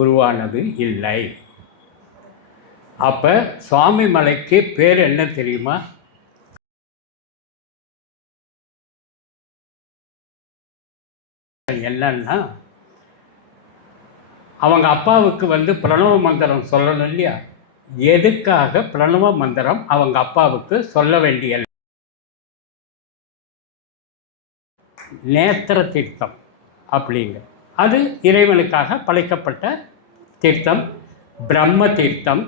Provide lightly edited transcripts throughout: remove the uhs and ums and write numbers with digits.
உருவானது இல்லை. அப்போ சுவாமி மலைக்கு பேர் என்ன தெரியுமா? என்னன்னா, அவங்க அப்பாவுக்கு பிரணவ மந்திரம் சொல்லணும் இல்லையா? எதுக்காக பிரணவ மந்திரம் அவங்க அப்பாவுக்கு சொல்ல வேண்டிய நேத்திர தீர்த்தம் அப்படிங்கிற அது இறைவனுக்காக படைக்கப்பட்ட தீர்த்தம், பிரம்ம தீர்த்தம்.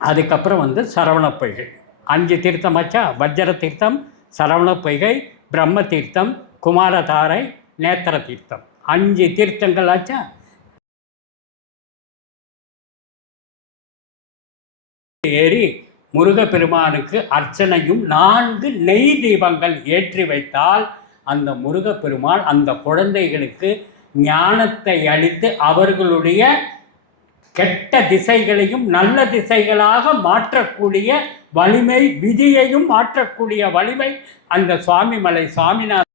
அதுக்கப்புறம் சரவண பொய்கை. 5 தீர்த்தமாச்சா? வஜ்ர தீர்த்தம், சரவண பொய்கை, பிரம்ம தீர்த்தம், குமாரதாரை, நேத்திர தீர்த்தம். 5 தீர்த்தங்கள் ஆச்சா? ஏறி முருகப்பெருமானுக்கு அர்ச்சனையும் 4 நெய் தீபங்கள் ஏற்றி வைத்தால் அந்த முருகப்பெருமான் அந்த குழந்தைகளுக்கு ஞானத்தை அளித்து அவர்களுடைய கெட்ட திசைகளையும் நல்ல திசைகளாக மாற்றக்கூடிய வலிமை, விதியையும் மாற்றக்கூடிய வலிமை அந்த சுவாமிமலை சுவாமிநாத.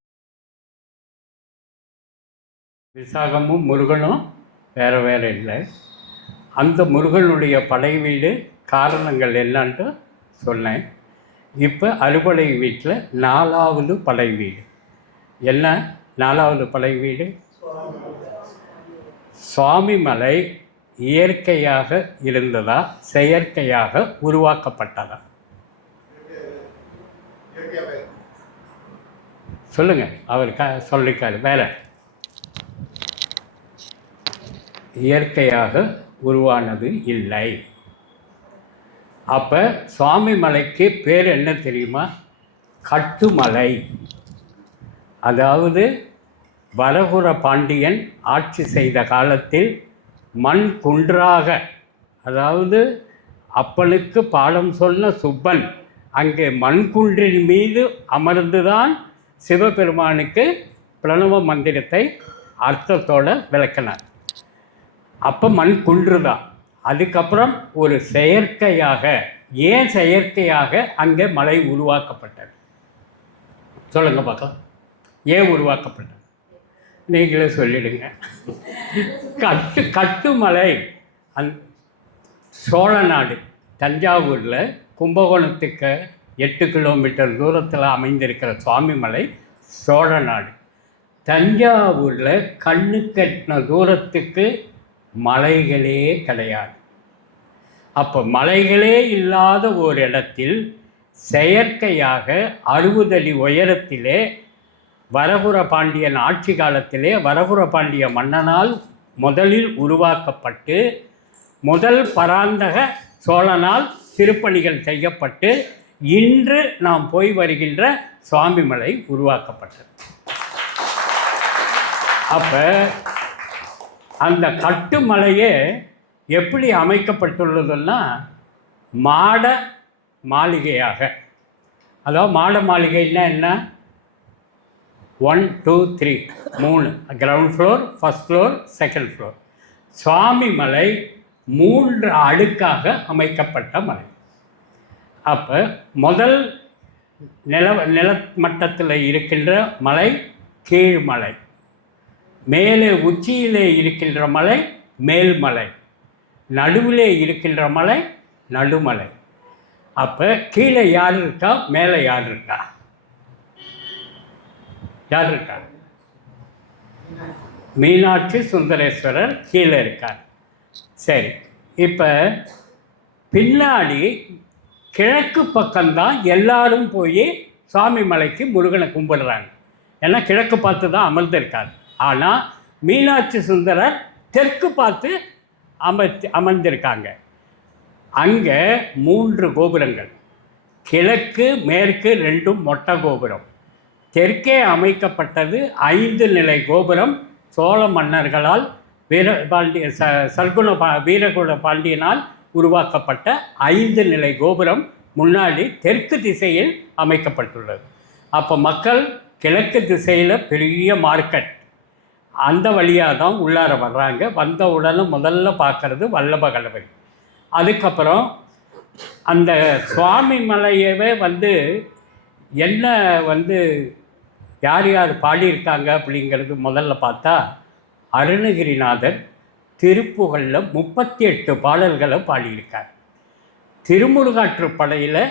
விசாகமும் முருகனும் வேறு வேறு இல்லை. அந்த முருகனுடைய படை வீடு காரணங்கள் என்னன்ட்டு சொன்னேன். இப்போ அறுபடை வீட்டில் 4வது படை வீடு என்ன? 4வது படை வீடு சுவாமிமலை இயற்கையாக இருந்ததா, செயற்கையாக உருவாக்கப்பட்டதா? சொல்லுங்க. அவர் சொல்லிக்காரு. வேற இயற்கையாக உருவானது இல்லை. அப்போ சுவாமிமலைக்கு பேர் என்ன தெரியுமா? கட்டுமலை. அதாவது வரகுர பாண்டியன் ஆட்சி செய்த காலத்தில் மண் குன்றாக, அதாவது அப்பனுக்கு பாடம் சொன்ன சுப்பன் அங்கே மண்குன்றின் மீது அமர்ந்துதான் சிவபெருமானுக்கு பிரணவ மந்திரத்தை அர்த்தத்தோடு விளக்கினார். அப்போ மண் குன்று தான். அதுக்கப்புறம் ஒரு செயற்கையாக, ஏன் செயற்கையாக அங்கே மலை உருவாக்கப்பட்டது? சொல்லுங்க பார்க்கலாம். ஏன் உருவாக்கப்பட்டது? நீங்களே சொல்லிடுங்க. கட்டுமலை சோழ நாடு தஞ்சாவூரில் கும்பகோணத்துக்கு 8 கிலோமீட்டர் தூரத்தில் அமைந்திருக்கிற சுவாமிமலை சோழ நாடு. தஞ்சாவூரில் கண்ணு கட்டின தூரத்துக்கு மலைகளே கிடையாது. அப்போ மலைகளே இல்லாத ஒரு இடத்தில் செயற்கையாக 60 அடி உயரத்திலே வரகுர பாண்டியன் ஆட்சி காலத்திலே வரகுர பாண்டிய மன்னனால் முதலில் உருவாக்கப்பட்டு முதல் பராந்தக சோழனால் திருப்பணிகள் செய்யப்பட்டு இன்று நாம் போய் வருகின்ற சுவாமிமலை உருவாக்கப்பட்டது. அப்போ அந்த கட்டுமலையே எப்படி அமைக்கப்பட்டுள்ளதுன்னா மாட மாளிகையாக. அதாவது மாட மாளிகைன்னா என்ன? 1, 2, 3 3 ground floor, first floor, second floor. Swamimalai 3 அடுக்காக அமைக்கப்பட்ட மலை. அப்போ முதல் நிலமட்டத்தில் இருக்கின்ற மலை கீழ்மலை, மேலே உச்சியிலே இருக்கின்ற மலை மேல்மலை, நடுவிலே இருக்கின்ற மலை நடுமலை. அப்போ கீழே யார் இருக்கா, மேலே யார் இருக்கா? யார் இருக்கா? மீனாட்சி சுந்தரேஸ்வரர் கீழே இருக்கார். சரி, இப்போ பின்னாடி கிழக்கு பக்கம்தான் எல்லாரும் போய் சுவாமிமலைக்கு முருகனை கும்பிடுறாங்க. ஏன்னா கிழக்கு பார்த்து தான் அமர்ந்திருக்கார். ஆனால் மீனாட்சி சுந்தரர் தெற்கு பார்த்து அமர்ந்திருக்காங்க. அங்கே 3 கோபுரங்கள், கிழக்கு மேற்கு 2 மொட்டை கோபுரம். தெற்கே அமைக்கப்பட்டது 5 நிலை கோபுரம். சோழ மன்னர்களால் வீரகுல பாண்டியனால் உருவாக்கப்பட்ட 5 நிலை கோபுரம் முன்னாடி தெற்கு திசையில் அமைக்கப்பட்டுள்ளது. அப்போ மக்கள் கிழக்கு திசையில் பெரிய மார்க்கெட், அந்த வழியாக தான் உள்ளார வர்றாங்க. வந்த உடனே முதல்ல பார்க்குறது வல்லப கணபதி. அதுக்கப்புறம் அந்த சுவாமிமலையவே என்ன யார் யார் பாடியிருக்காங்க அப்படிங்கிறது முதல்ல பார்த்தா அருணகிரிநாதர் திருப்புகழில் 38 பாடல்களை பாடியிருக்கார். திருமுருகாற்றுப்படையில்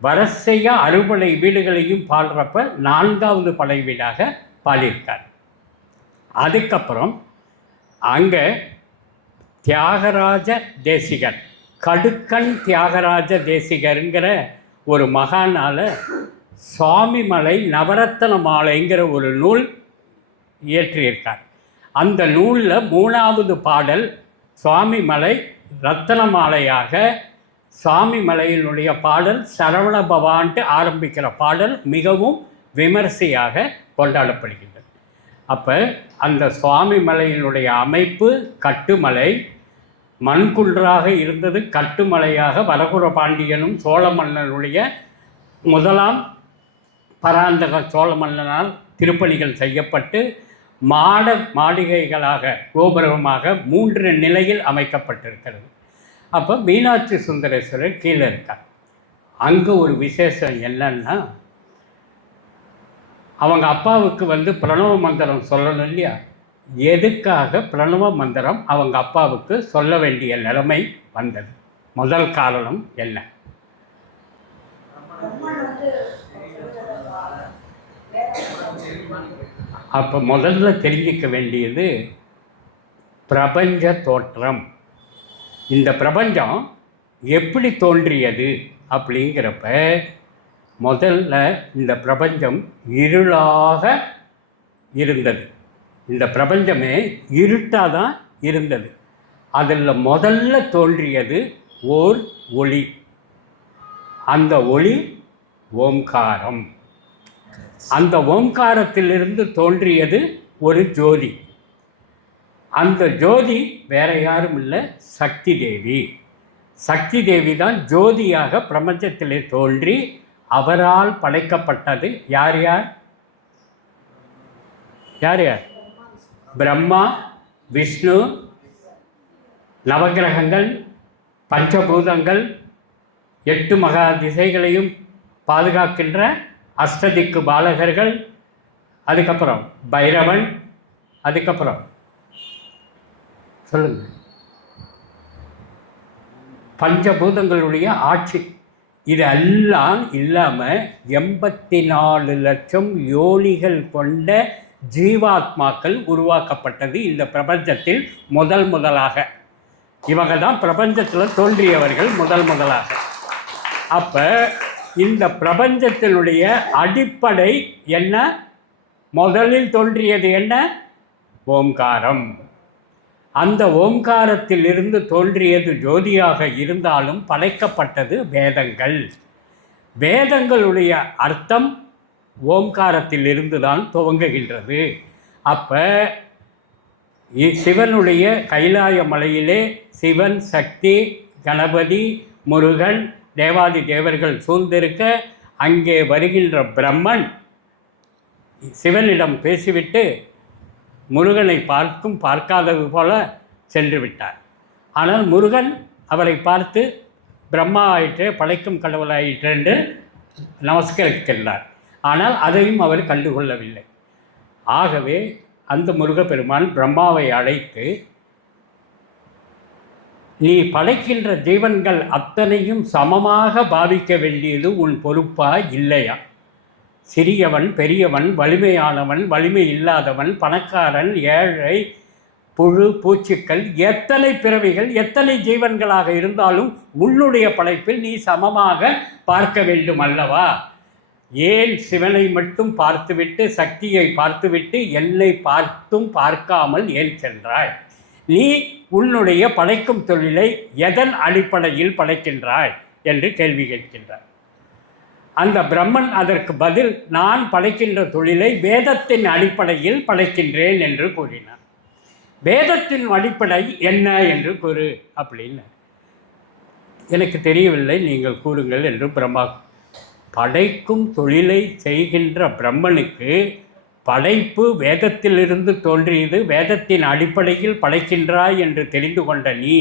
வரிசையாக 60 வீடுகளையும் பாடுறப்ப 4வது படை வீடாக பாடியிருக்கார். அதுக்கப்புறம் அங்கே தியாகராஜ தேசிகர், கடுக்கன் தியாகராஜ தேசிகருங்கிற ஒரு மகானால் சுவாமிமலை நவரத்தன மாலைங்கிற ஒரு நூல் இயற்றியிருக்கார். அந்த நூலில் 3வது பாடல் சுவாமிமலை ரத்தன மாலையாக, சுவாமிமலையினுடைய பாடல் சரவண பவான்ட்டு ஆரம்பிக்கிற பாடல் மிகவும் விமர்சையாக கொண்டாடப்படுகின்றது. அப்போ அந்த சுவாமிமலையினுடைய அமைப்பு கட்டுமலை, மண்குன்றாக இருந்தது கட்டுமலையாக வரகுர பாண்டியனும் சோழ மன்னனுடைய முதலாம் பராந்தக சோழ மன்னனால் திருப்பணிகள் செய்யப்பட்டு மாளிகைகளாக கோபுரமாக 3 நிலையில் அமைக்கப்பட்டிருக்கிறது. அப்போ மீனாட்சி சுந்தரேஸ்வரர் கீழே இருக்கார். அங்கே ஒரு விசேஷம் என்னன்னா, அவங்க அப்பாவுக்கு பிரணவ மந்திரம் சொல்லணும் இல்லையா, எதுக்காக பிரணவ மந்திரம் அவங்க அப்பாவுக்கு சொல்ல வேண்டிய நிலைமை வந்தது? முதல் காரணம் என்ன? அப்போ முதல்ல தெரிஞ்சிக்க வேண்டியது பிரபஞ்ச தோற்றம். இந்த பிரபஞ்சம் எப்படி தோன்றியது அப்படிங்கிறப்ப, முதல்ல இந்த பிரபஞ்சம் இருளாக இருந்தது. இந்த பிரபஞ்சமே இருட்டாக தான் இருந்தது. அதில் முதல்ல தோன்றியது ஓர் ஒளி. அந்த ஒளி ஓம்காரம். அந்த ஓம்காரத்திலிருந்து தோன்றியது ஒரு ஜோதி. அந்த ஜோதி வேற யாரும் இல்லை, சக்தி தேவி. சக்தி தேவி தான் ஜோதியாக பிரபஞ்சத்திலே தோன்றி அவரால் படைக்கப்பட்டது. யார் யார் யார் யார்? பிரம்மா, விஷ்ணு, நவகிரகங்கள், பஞ்சபூதங்கள், 8 மகா திசைகளையும் பாதுகாக்கின்ற அஷ்டதிக்கு பாலகர்கள், அதுக்கப்புறம் பைரவன், அதுக்கப்புறம் சொல்லுங்க, பஞ்சபூதங்களுடைய ஆட்சி. இதெல்லாம் இல்லாமல் 84 லட்சம் யோனிகள் கொண்ட ஜீவாத்மாக்கள் உருவாக்கப்பட்டது இந்த பிரபஞ்சத்தில் முதலாக. இவங்க தான் பிரபஞ்சத்தில் தோன்றியவர்கள் முதலாக. அப்போ இந்த பிரபஞ்சத்தினுடைய அடிப்படை என்ன? முதலில் தோன்றியது என்ன? ஓம்காரம். அந்த ஓம்காரத்திலிருந்து தோன்றியது ஜோதியாக இருந்தாலும் படைக்கப்பட்டது வேதங்கள். வேதங்களுடைய அர்த்தம் ஓம்காரத்திலிருந்து தான் துவங்குகின்றது. அப்போ சிவனுடைய கைலாய மலையிலே சிவன், சக்தி, கணபதி, முருகன், தேவாதி தேவர்கள் சூழ்ந்திருக்க, அங்கே வருகின்ற பிரம்மன் சிவனிடம் பேசிவிட்டு முருகனை பார்க்காதது போல சென்று விட்டார். ஆனால் முருகன் அவரை பார்த்து பிரம்மா ஆயிற்று, படைக்கும் கடவுளாயிற்று என்று நமஸ்கரிக்கின்றார். ஆனால் அதையும் அவர் கண்டுகொள்ளவில்லை. ஆகவே அந்த முருகப்பெருமான் பிரம்மாவை அழைத்து, நீ படைக்கின்ற ஜீவன்கள் அத்தனையும் சமமாக பாவிக்க வேண்டியது உன் பொறுப்பா இல்லையா? சிறியவன், பெரியவன், வலிமையானவன், வலிமை இல்லாதவன், பணக்காரன், ஏழை, புழு, பூச்சிக்கள், எத்தனை பிறவிகள், எத்தனை ஜீவன்களாக இருந்தாலும் உன்னுடைய படைப்பில் நீ சமமாக பார்க்க வேண்டும் அல்லவா? ஏன் சிவனை மட்டும் பார்த்துவிட்டு, சக்தியை பார்த்துவிட்டு என்னை பார்த்தும் பார்க்காமல் ஏன் சென்றாய்? நீ உன்னுடைய படைக்கும் தொழிலை எதன் அடிப்படையில் படைக்கின்றாய் என்று கேள்வி கேட்கின்றார். அந்த பிரம்மன் அதற்கு பதில், நான் படைக்கின்ற தொழிலை வேதத்தின் அடிப்படையில் படைக்கின்றேன் என்று கூறினார். வேதத்தின் அடிப்படை என்ன என்று கூறு அப்படின்னு. எனக்கு தெரியவில்லை, நீங்கள் கூறுங்கள் என்று பிரம்மா. படைக்கும் தொழிலை செய்கின்ற பிரம்மனுக்கு படைப்பு வேதத்திலிருந்து தோன்றியது, வேதத்தின் அடிப்படையில் படைக்கின்றாய் என்று தெரிந்து கொண்ட நீ,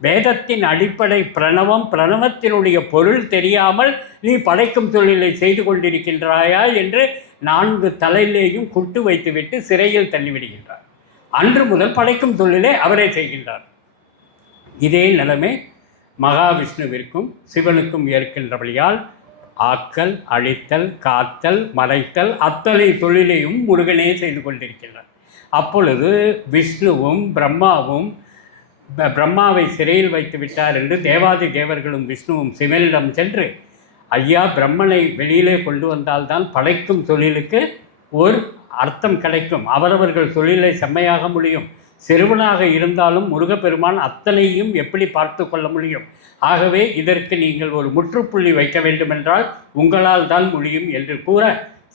வேதத்தின் அடிப்படை பிரணவம், பிரணவத்தினுடைய பொருள் தெரியாமல் நீ படைக்கும் தொழிலை செய்து கொண்டிருக்கின்றாயா என்று 4 தலையிலேயும் குட்டு வைத்துவிட்டு சிறையில் தள்ளிவிடுகின்றார். அன்று முதல் படைக்கும் தொழிலை அவரே செய்கின்றார். இதே நிலைமை மகாவிஷ்ணுவிற்கும் சிவனுக்கும் இருக்கின்றபடியால் ஆக்கல், அழித்தல், காத்தல், மறைத்தல் அத்தனை தொழிலையும் முருகனே செய்து கொண்டிருக்கின்றார். அப்பொழுது விஷ்ணுவும் பிரம்மாவும் பிரம்மாவை சிறையில் வைத்து விட்டார் என்று தேவாதி தேவர்களும் விஷ்ணுவும் சிவனிடம் சென்று, ஐயா, பிரம்மனை வெளியிலே கொண்டு வந்தால்தான் படைக்கும் தொழிலுக்கு ஒரு அர்த்தம் கிடைக்கும், அவரவர்கள் தொழிலை செம்மையாக முடியும், சிறுவனாக இருந்தாலும் முருகப்பெருமான் அத்தனையும் எப்படி பார்த்து கொள்ள முடியும், ஆகவே இதற்கு நீங்கள் ஒரு முற்றுப்புள்ளி வைக்க வேண்டுமென்றால் உங்களால் தான் முடியும் என்று கூற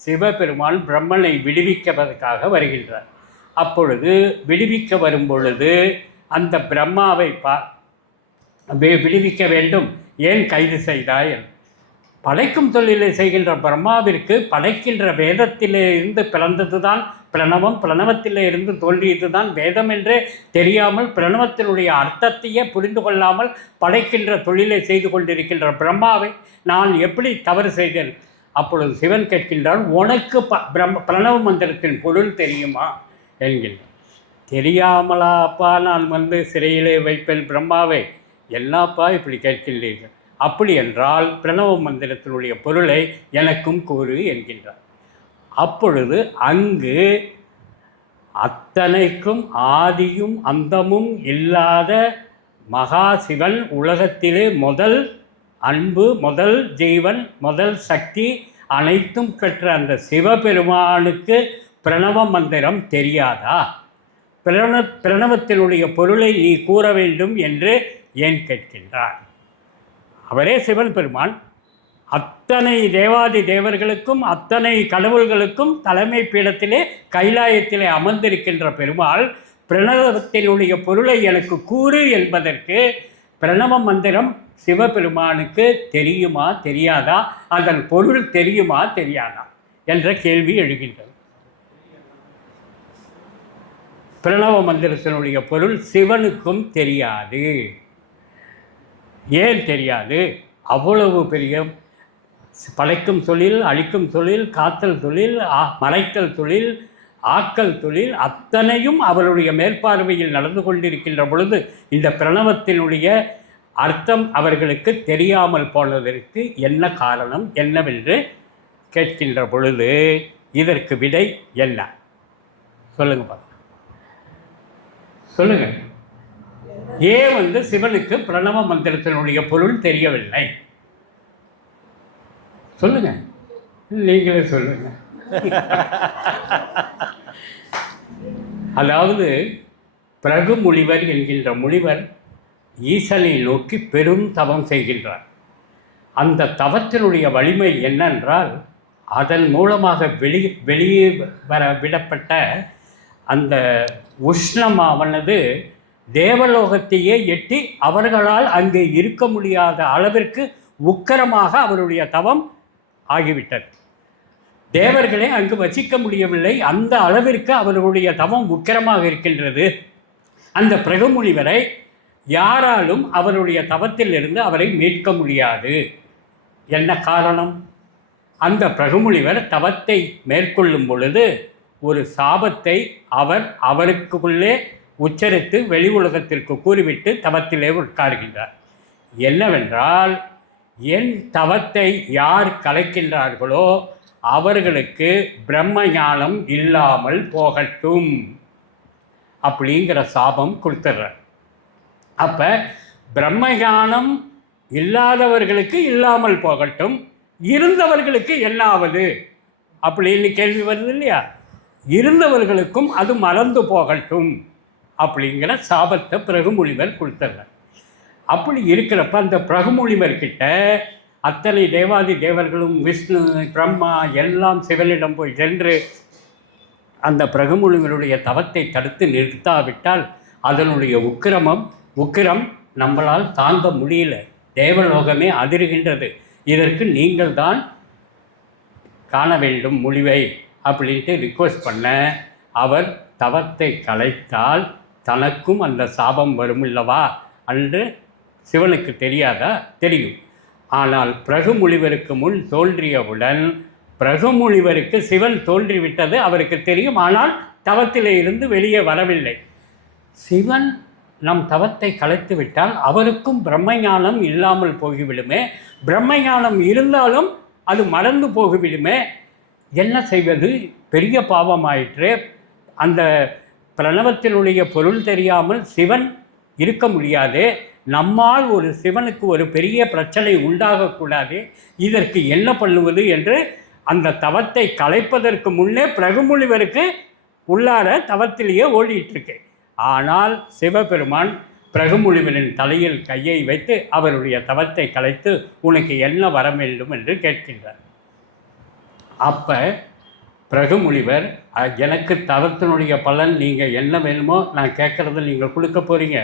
சிவபெருமான் பிரம்மனை விடுவிப்பதற்காக வருகின்றார். அப்பொழுது விடுவிக்க வரும் பொழுது அந்த பிரம்மாவை விடுவிக்க வேண்டும், ஏன் கைது செய்தாய்? படைக்கும் தொழிலை செய்கின்ற பிரம்மாவிற்கு படைக்கின்ற வேதத்திலே இருந்து பிறந்தது தான் பிரணவம், பிரணவத்திலே இருந்து தோன்றியது தான் வேதம் என்றே தெரியாமல் பிரணவத்தினுடைய அர்த்தத்தையே புரிந்து கொள்ளாமல் படைக்கின்ற தொழிலை செய்து கொண்டிருக்கின்ற பிரம்மாவை நான் எப்படி தவறு செய்தேன்? அப்பொழுது சிவன் கேட்கின்றான், உனக்கு பிரணவ மந்திரத்தின் பொருள் தெரியுமா என்கின்றான். தெரியாமலாப்பா நான் சிறையிலே வைப்பேன் பிரம்மாவை? எல்லாப்பா இப்படி கேட்கின்றீர்கள்? அப்படி என்றால் பிரணவ மந்திரத்தினுடைய பொருளை எனக்கும் கூறு என்கின்றார். அப்பொழுது அங்கு அத்தனைக்கும் ஆதியும் அந்தமும் இல்லாத மகாசிவன், உலகத்திலே முதல் அன்பு, முதல் ஜீவன், முதல் சக்தி, அனைத்தும் பெற்ற அந்த சிவபெருமானுக்கு பிரணவ மந்திரம் தெரியாதா? பிரணவத்தினுடைய பொருளை நீ கூற வேண்டும் என்று ஏன் கேட்கின்றார்? அவரே சிவன் பெருமான் அத்தனை தேவாதி தேவர்களுக்கும் அத்தனை கடவுள்களுக்கும் தலைமை பீடத்திலே கைலாயத்திலே அமர்ந்திருக்கின்ற பெருமாள் பிரணவத்தினுடைய பொருளை எனக்கு கூறு என்பதற்கு பிரணவ மந்திரம் சிவபெருமானுக்கு தெரியுமா தெரியாதா, அதன் பொருள் தெரியுமா தெரியாதா என்ற கேள்வி எழுகின்றது. பிரணவ மந்திரத்தினுடைய பொருள் சிவனுக்கும் தெரியாது. ஏன் தெரியாது? அவ்வளவு பெரிய படைக்கும் தொழில், அழிக்கும் தொழில், காத்தல் தொழில், மறைத்தல் தொழில், ஆக்கல் தொழில் அத்தனையும் அவருடைய மேற்பார்வையில் நடந்து கொண்டிருக்கின்ற பொழுது இந்த பிரணவத்தினுடைய அர்த்தம் அவர்களுக்கு தெரியாமல் போனதற்கு என்ன காரணம் என்னவென்று கேட்கின்ற பொழுது இதற்கு விடை என்ன? சொல்லுங்க பாருங்க, சொல்லுங்க. ஏன் சிவனுக்கு பிரணவ மந்திரத்தினுடைய பொருள் தெரியவில்லை? சொல்லுங்க, நீங்களே சொல்லுங்க. அதாவது பிரகு முனிவர் என்கின்ற முனிவர் ஈசனை நோக்கி பெரும் தவம் செய்கின்றார். அந்த தவத்தினுடைய வலிமை என்னென்றால் அதன் மூலமாக வெளியே வர விடப்பட்ட அந்த உஷ்ணமானது தேவலோகத்தையே எட்டி அவர்களால் அங்கே இருக்க முடியாத அளவிற்கு உக்கிரமாக அவருடைய தவம் ஆகிவிட்டது. தேவர்களே அங்கு வசிக்க முடியவில்லை, அந்த அளவிற்கு அவர்களுடைய தவம் உக்கிரமாக இருக்கின்றது. அந்த பிரகமுனிவரை யாராலும் அவருடைய தவத்திலிருந்து அவரை மீட்க முடியாது. என்ன காரணம்? அந்த பிரகமுனிவர் தவத்தை மேற்கொள்ளும் பொழுது ஒரு சாபத்தை அவருக்குள்ளே உச்சரித்து வெளி உலகத்திற்கு கூறிவிட்டு தவத்திலே உட்கார்கின்றார். என்னவென்றால், என் தவத்தை யார் கலைக்கின்றார்களோ அவர்களுக்கு பிரம்ம ஞானம் இல்லாமல் போகட்டும் அப்படிங்கிற சாபம் கொடுத்துட்றார். அப்போ பிரம்ம ஞானம் இல்லாதவர்களுக்கு இல்லாமல் போகட்டும், இருந்தவர்களுக்கு என்ன ஆவது அப்படின்னு கேள்வி வருது இல்லையா? இருந்தவர்களுக்கும் அது மறந்து போகட்டும் அப்படிங்கிற சாபத்தை பிரகுமுனிவர் கொடுத்துட்றார். அப்படி இருக்கிறப்ப அந்த பிரகுமுனிவர்கிட்ட அத்தனை தேவாதி தேவர்களும் விஷ்ணு பிரம்மா எல்லாம் சிவனிடம் போய் சென்று அந்த பிரகுமுனிவருடைய தவத்தை தடுத்து நிறுத்தாவிட்டால் அதனுடைய உக்கிரம் நம்மளால் தாங்க முடியல, தேவலோகமே அதிர்கின்றது, இதற்கு நீங்கள் தான் காண வேண்டும் முடிவை அப்படின்ட்டு ரிக்வெஸ்ட் பண்ண அவர் தவத்தை கலைத்தால் தனக்கும் அந்த சாபம் வரும் இல்லவா என்று சிவனுக்கு தெரியாதா? தெரியும். ஆனால் பிரகுமுனிவருக்கு முன் தோன்றியவுடன் பிரகமுனிவருக்கு சிவன் தோன்றிவிட்டது அவருக்கு தெரியும். ஆனால் தவத்திலே இருந்து வெளியே வரவில்லை. சிவன் நம் தவத்தை கலைத்து விட்டால் அவருக்கும் பிரம்மஞானம் இல்லாமல் போய்விடுமே, பிரம்மஞானம் இருந்தாலும் அது மறந்து போய்விடுமே, என்ன செய்வது? பெரிய பாவமாயிற்று. அந்த பிரணவத்தினுடைய பொருள் தெரியாமல் சிவன் இருக்க முடியாது. நம்மால் ஒரு சிவனுக்கு ஒரு பெரிய பிரச்சனை உண்டாகக்கூடாது. இதற்கு என்ன பண்ணுவது என்று அந்த தவத்தை கலைப்பதற்கு முன்னே பிரகுமுனிவருக்கு உள்ளார தவத்திலேயே ஓடிட்டுருக்கு. ஆனால் சிவபெருமான் பிரகுமுனிவரின் தலையில் கையை வைத்து அவருடைய தவத்தை கலைத்து உனக்கு என்ன வர வேண்டும் என்று கேட்கின்றார். அப்போ பிரகுமுனிவர், எனக்கு தவத்தினுடைய பலன் நீங்கள் என்ன வேணுமோ நான் கேட்குறத நீங்கள் கொடுக்க போகிறீங்க.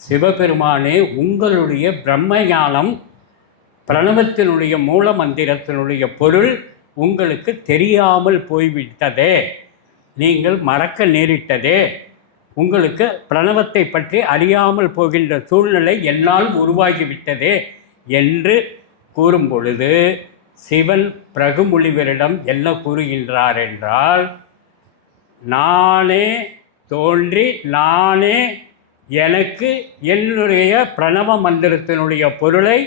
சிவபெருமானே, உங்களுடைய பிரம்மஞானம், பிரணவத்தினுடைய மூல மந்திரத்தினுடைய பொருள் உங்களுக்கு தெரியாமல் போய்விட்டதே, நீங்கள் மறக்க நேரிட்டதே, உங்களுக்கு பிரணவத்தை பற்றி அறியாமல் போகின்ற சூழ்நிலை என்னால் உருவாகிவிட்டதே என்று கூறும் பொழுது சிவன் பிரகுமுனிவரிடம் என்ன கூறுகின்றார் என்றால், நானே தோன்றி நானே எனக்கு என்னுடைய பிரணவ மந்திரத்தினுடைய பொருளை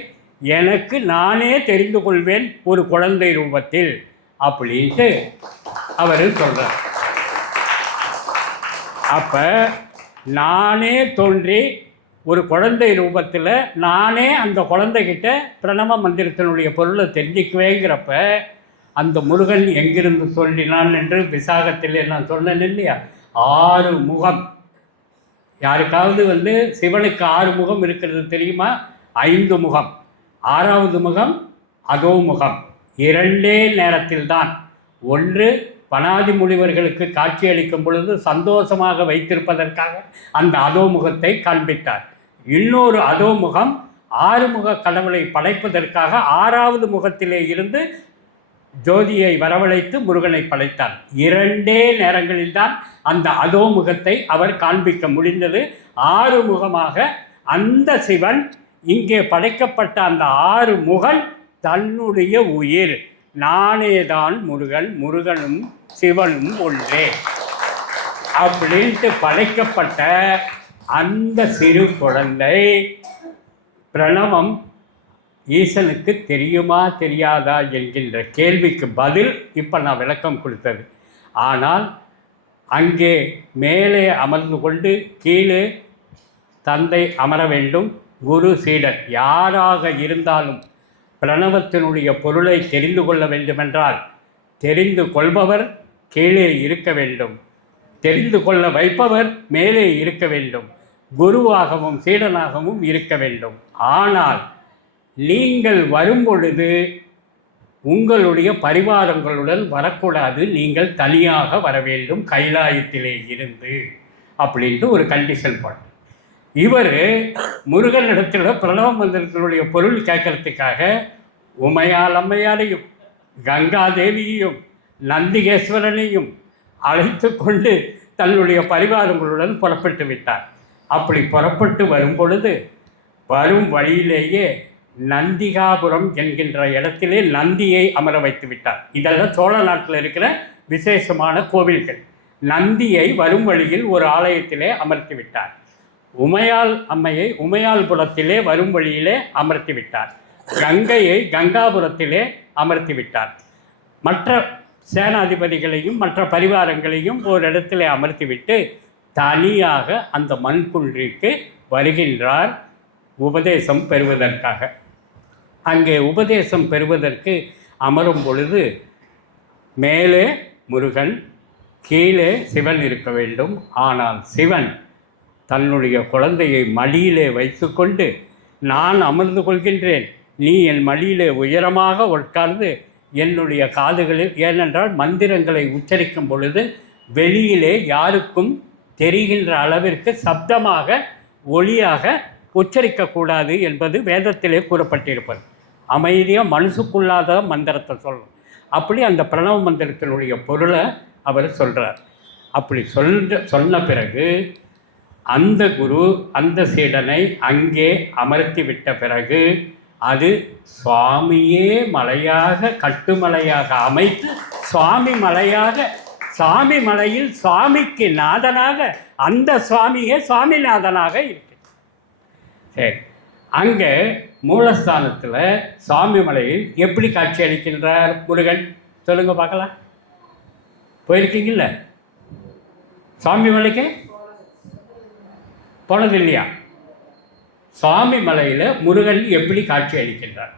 எனக்கு நானே தெரிந்து கொள்வேன் ஒரு குழந்தை ரூபத்தில் அப்படின்ட்டு அவர் சொல்கிறார். அப்போ நானே தோன்றி ஒரு குழந்தை ரூபத்தில் நானே அந்த குழந்தைகிட்ட பிரணவ மந்திரத்தினுடைய பொருளை தெரிஞ்சிக்குவேங்கிறப்ப அந்த முருகன் எங்கிருந்து சொல்லினான் என்று விசாகத்தில் நான் சொன்னேன் இல்லையா, 6 முகம். யாருக்காவது சிவனுக்கு 6 முகம் இருக்கிறது தெரியுமா? 5 முகம். 6வது முகம் அதோ முகம். 2 நேரத்தில் தான். ஒன்று பனாதி முனிவர்களுக்கு காட்சியளிக்கும் பொழுது சந்தோஷமாக வைத்திருப்பதற்காக அந்த அதோமுகத்தை காண்பித்தார். இன்னொரு அதோமுகம் 6 முக கடவுளை படைப்பதற்காக 6வது முகத்திலே இருந்து ஜோதியை வரவழைத்து முருகனை படைத்தார். 2 நேரங்களில்தான் அந்த அதோமுகத்தை அவர் காண்பிக்க முடிந்தது. 6 முகமாக அந்த சிவன் இங்கே படைக்கப்பட்ட அந்த 6 முகன் தன்னுடைய உயிர் நானேதான் முருகன், முருகனும் சிவனும் ஒன்றே அப்படின்ட்டு படைக்கப்பட்ட அந்த சிறு குழந்தை பிரணவம் ஈசனுக்கு தெரியுமா தெரியாதா என்கின்ற கேள்விக்கு பதில் இப்போ நான் விளக்கம் கொடுத்தது. ஆனால் அங்கே மேலே அமர்ந்து கொண்டு கீழே தந்தை அமர வேண்டும். குரு சீடர் யாராக இருந்தாலும் பிரணவத்தினுடைய பொருளை தெரிந்து கொள்ள வேண்டுமென்றால் தெரிந்து கொள்பவர் கீழே இருக்க வேண்டும், தெரிந்து கொள்ள வைப்பவர் மேலே இருக்க வேண்டும், குருவாகவும் சீடனாகவும் இருக்க வேண்டும். ஆனால் நீங்கள் வரும்பொழுது உங்களுடைய பரிவாரங்களுடன் வரக்கூடாது, நீங்கள் தனியாக வர வேண்டும் கைலாயத்திலே இருந்து அப்படின்ட்டு ஒரு கண்டிஷன் போட. இவர் முருகனிடத்தில் பிரணவ மந்திரத்தினுடைய பொருள் கேட்கறதுக்காக உமையால் அம்மையாரையும் கங்காதேவியையும் நந்திகேஸ்வரனையும் அழைத்து கொண்டு தன்னுடைய பரிவாரங்களுடன் புறப்பட்டு விட்டார். அப்படி புறப்பட்டு வரும் பொழுது வரும் வழியிலேயே நந்திகாபுரம் என்கின்ற இடத்திலே நந்தியை அமர வைத்து விட்டார். இதெல்லாம் சோழ நாட்டில் இருக்கிற விசேஷமான கோவில்கள். நந்தியை வரும் வழியில் ஒரு ஆலயத்திலே அமர்த்தி விட்டார். உமையால் அம்மையை உமையால்புரத்திலே வரும் வழியிலே அமர்த்தி விட்டார். கங்கையை கங்காபுரத்திலே அமர்த்தி விட்டார். மற்ற சேனாதிபதிகளையும் மற்ற பரிவாரங்களையும் ஒரு இடத்திலே அமர்த்திவிட்டு தனியாக அந்த மண்குன்றிற்கு வருகின்றார் உபதேசம் பெறுவதற்காக. அங்கே உபதேசம் பெறுவதற்கு அமரும் பொழுது மேலே முருகன், கீழே சிவன் இருக்க வேண்டும். ஆனால் சிவன் தன்னுடைய குழந்தையை மடியிலே வைத்து கொண்டு நான் அமர்ந்து கொள்கின்றேன், நீ என் மடியிலே உயரமாக உட்கார்ந்து என்னுடைய காதுகளில், ஏனென்றால் மந்திரங்களை உச்சரிக்கும் பொழுது வெளியிலே யாருக்கும் தெரிகின்ற அளவிற்கு சப்தமாக ஒளியாக உச்சரிக்கக்கூடாது என்பது வேதத்திலே கூறப்பட்டிருப்பது. அமைதியாக மனசுக்குள்ளாத மந்திரத்தை சொல்லணும். அப்படி அந்த பிரணவ மந்திரத்தினுடைய பொருளை அவர் சொல்கிறார். அப்படி சொன்ன பிறகு அந்த குரு அந்த சீடனை அங்கே அமர்த்தி விட்ட பிறகு அது சுவாமியே மலையாக கட்டுமலையாக அமைத்து சுவாமி மலையாக, சுவாமி மலையில் சுவாமிக்கு நாதனாக அந்த சுவாமியே சுவாமிநாதனாக இருக்கு. சரி, அங்கே மூலஸ்தானத்தில் சுவாமி மலையில் எப்படி காட்சி அளிக்கின்றார் முருகன்? சொல்லுங்க பார்க்கலாம். போயிருக்கீங்கல்ல சுவாமி மலைக்கு? போனது இல்லையா? சுவாமி மலையில் முருகன் எப்படி காட்சி அளிக்கின்றார்?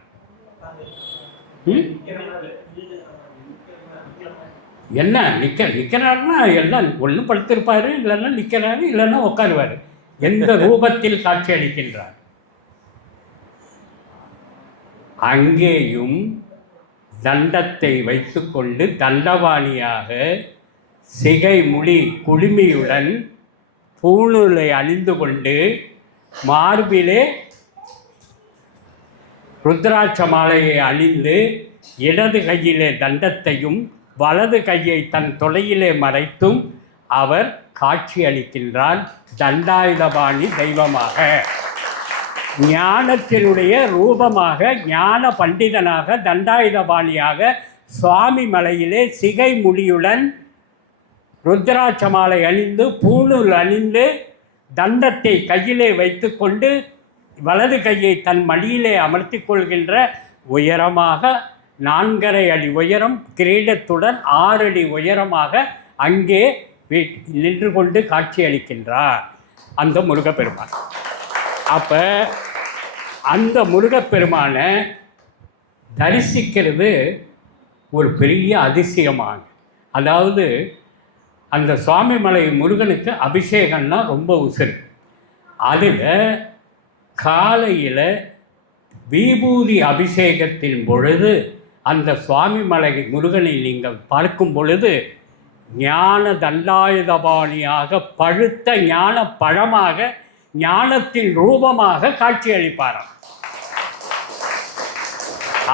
என்ன நிற்கிறாருன்னா எல்லாம் ஒன்றும் படுத்திருப்பார், இல்லைன்னா நிற்கிறாரு, இல்லைன்னா உட்காருவார். எந்த ரூபத்தில் காட்சி அளிக்கின்றார்? அங்கேயும் தண்டத்தை வைத்துக்கொண்டு தண்டவாணியாக சிகைமுடி குடுமியுடன் பூணூலை அணிந்து கொண்டு மார்பிலே ருத்ராட்ச மாலையை அணிந்து இடது கையிலே தண்டத்தையும் வலது கையை தன் தொலையிலே மறைத்தும் அவர் காட்சி அளிக்கின்றார் தண்டாயுதபாணி தெய்வமாக, ஞானத்தினுடைய ரூபமாக, ஞான பண்டிதனாக, தண்டாயுதபாணியாக சுவாமி மலையிலே சிகை முடியுடன் ருத்ராட்ச மாலை அணிந்து பூணூல் அணிந்து தண்டத்தை கையிலே வைத்து கொண்டு வலது கையை தன் மடியிலே அமர்த்தி கொள்கின்ற உயரமாக 4.5 அடி உயரம், கிரீடத்துடன் 6 அடி உயரமாக அங்கே நின்று கொண்டு காட்சி அளிக்கின்றார் அந்த முருகப்பெருமான். அப்போ அந்த முருகப்பெருமானை தரிசிக்கிறது ஒரு பெரிய அதிசயமாக. அதாவது அந்த சுவாமிமலை முருகனுக்கு அபிஷேகம்னா ரொம்ப உசரு. அதில் காலையில் விபூதி அபிஷேகத்தின் பொழுது அந்த சுவாமிமலை முருகனை நீங்கள் பார்க்கும் பொழுது ஞான தண்டாயுதபாணியாக பழுத்த ஞான பழமாக ஞானத்தின் ரூபமாக காட்சி அளிப்பாராம்.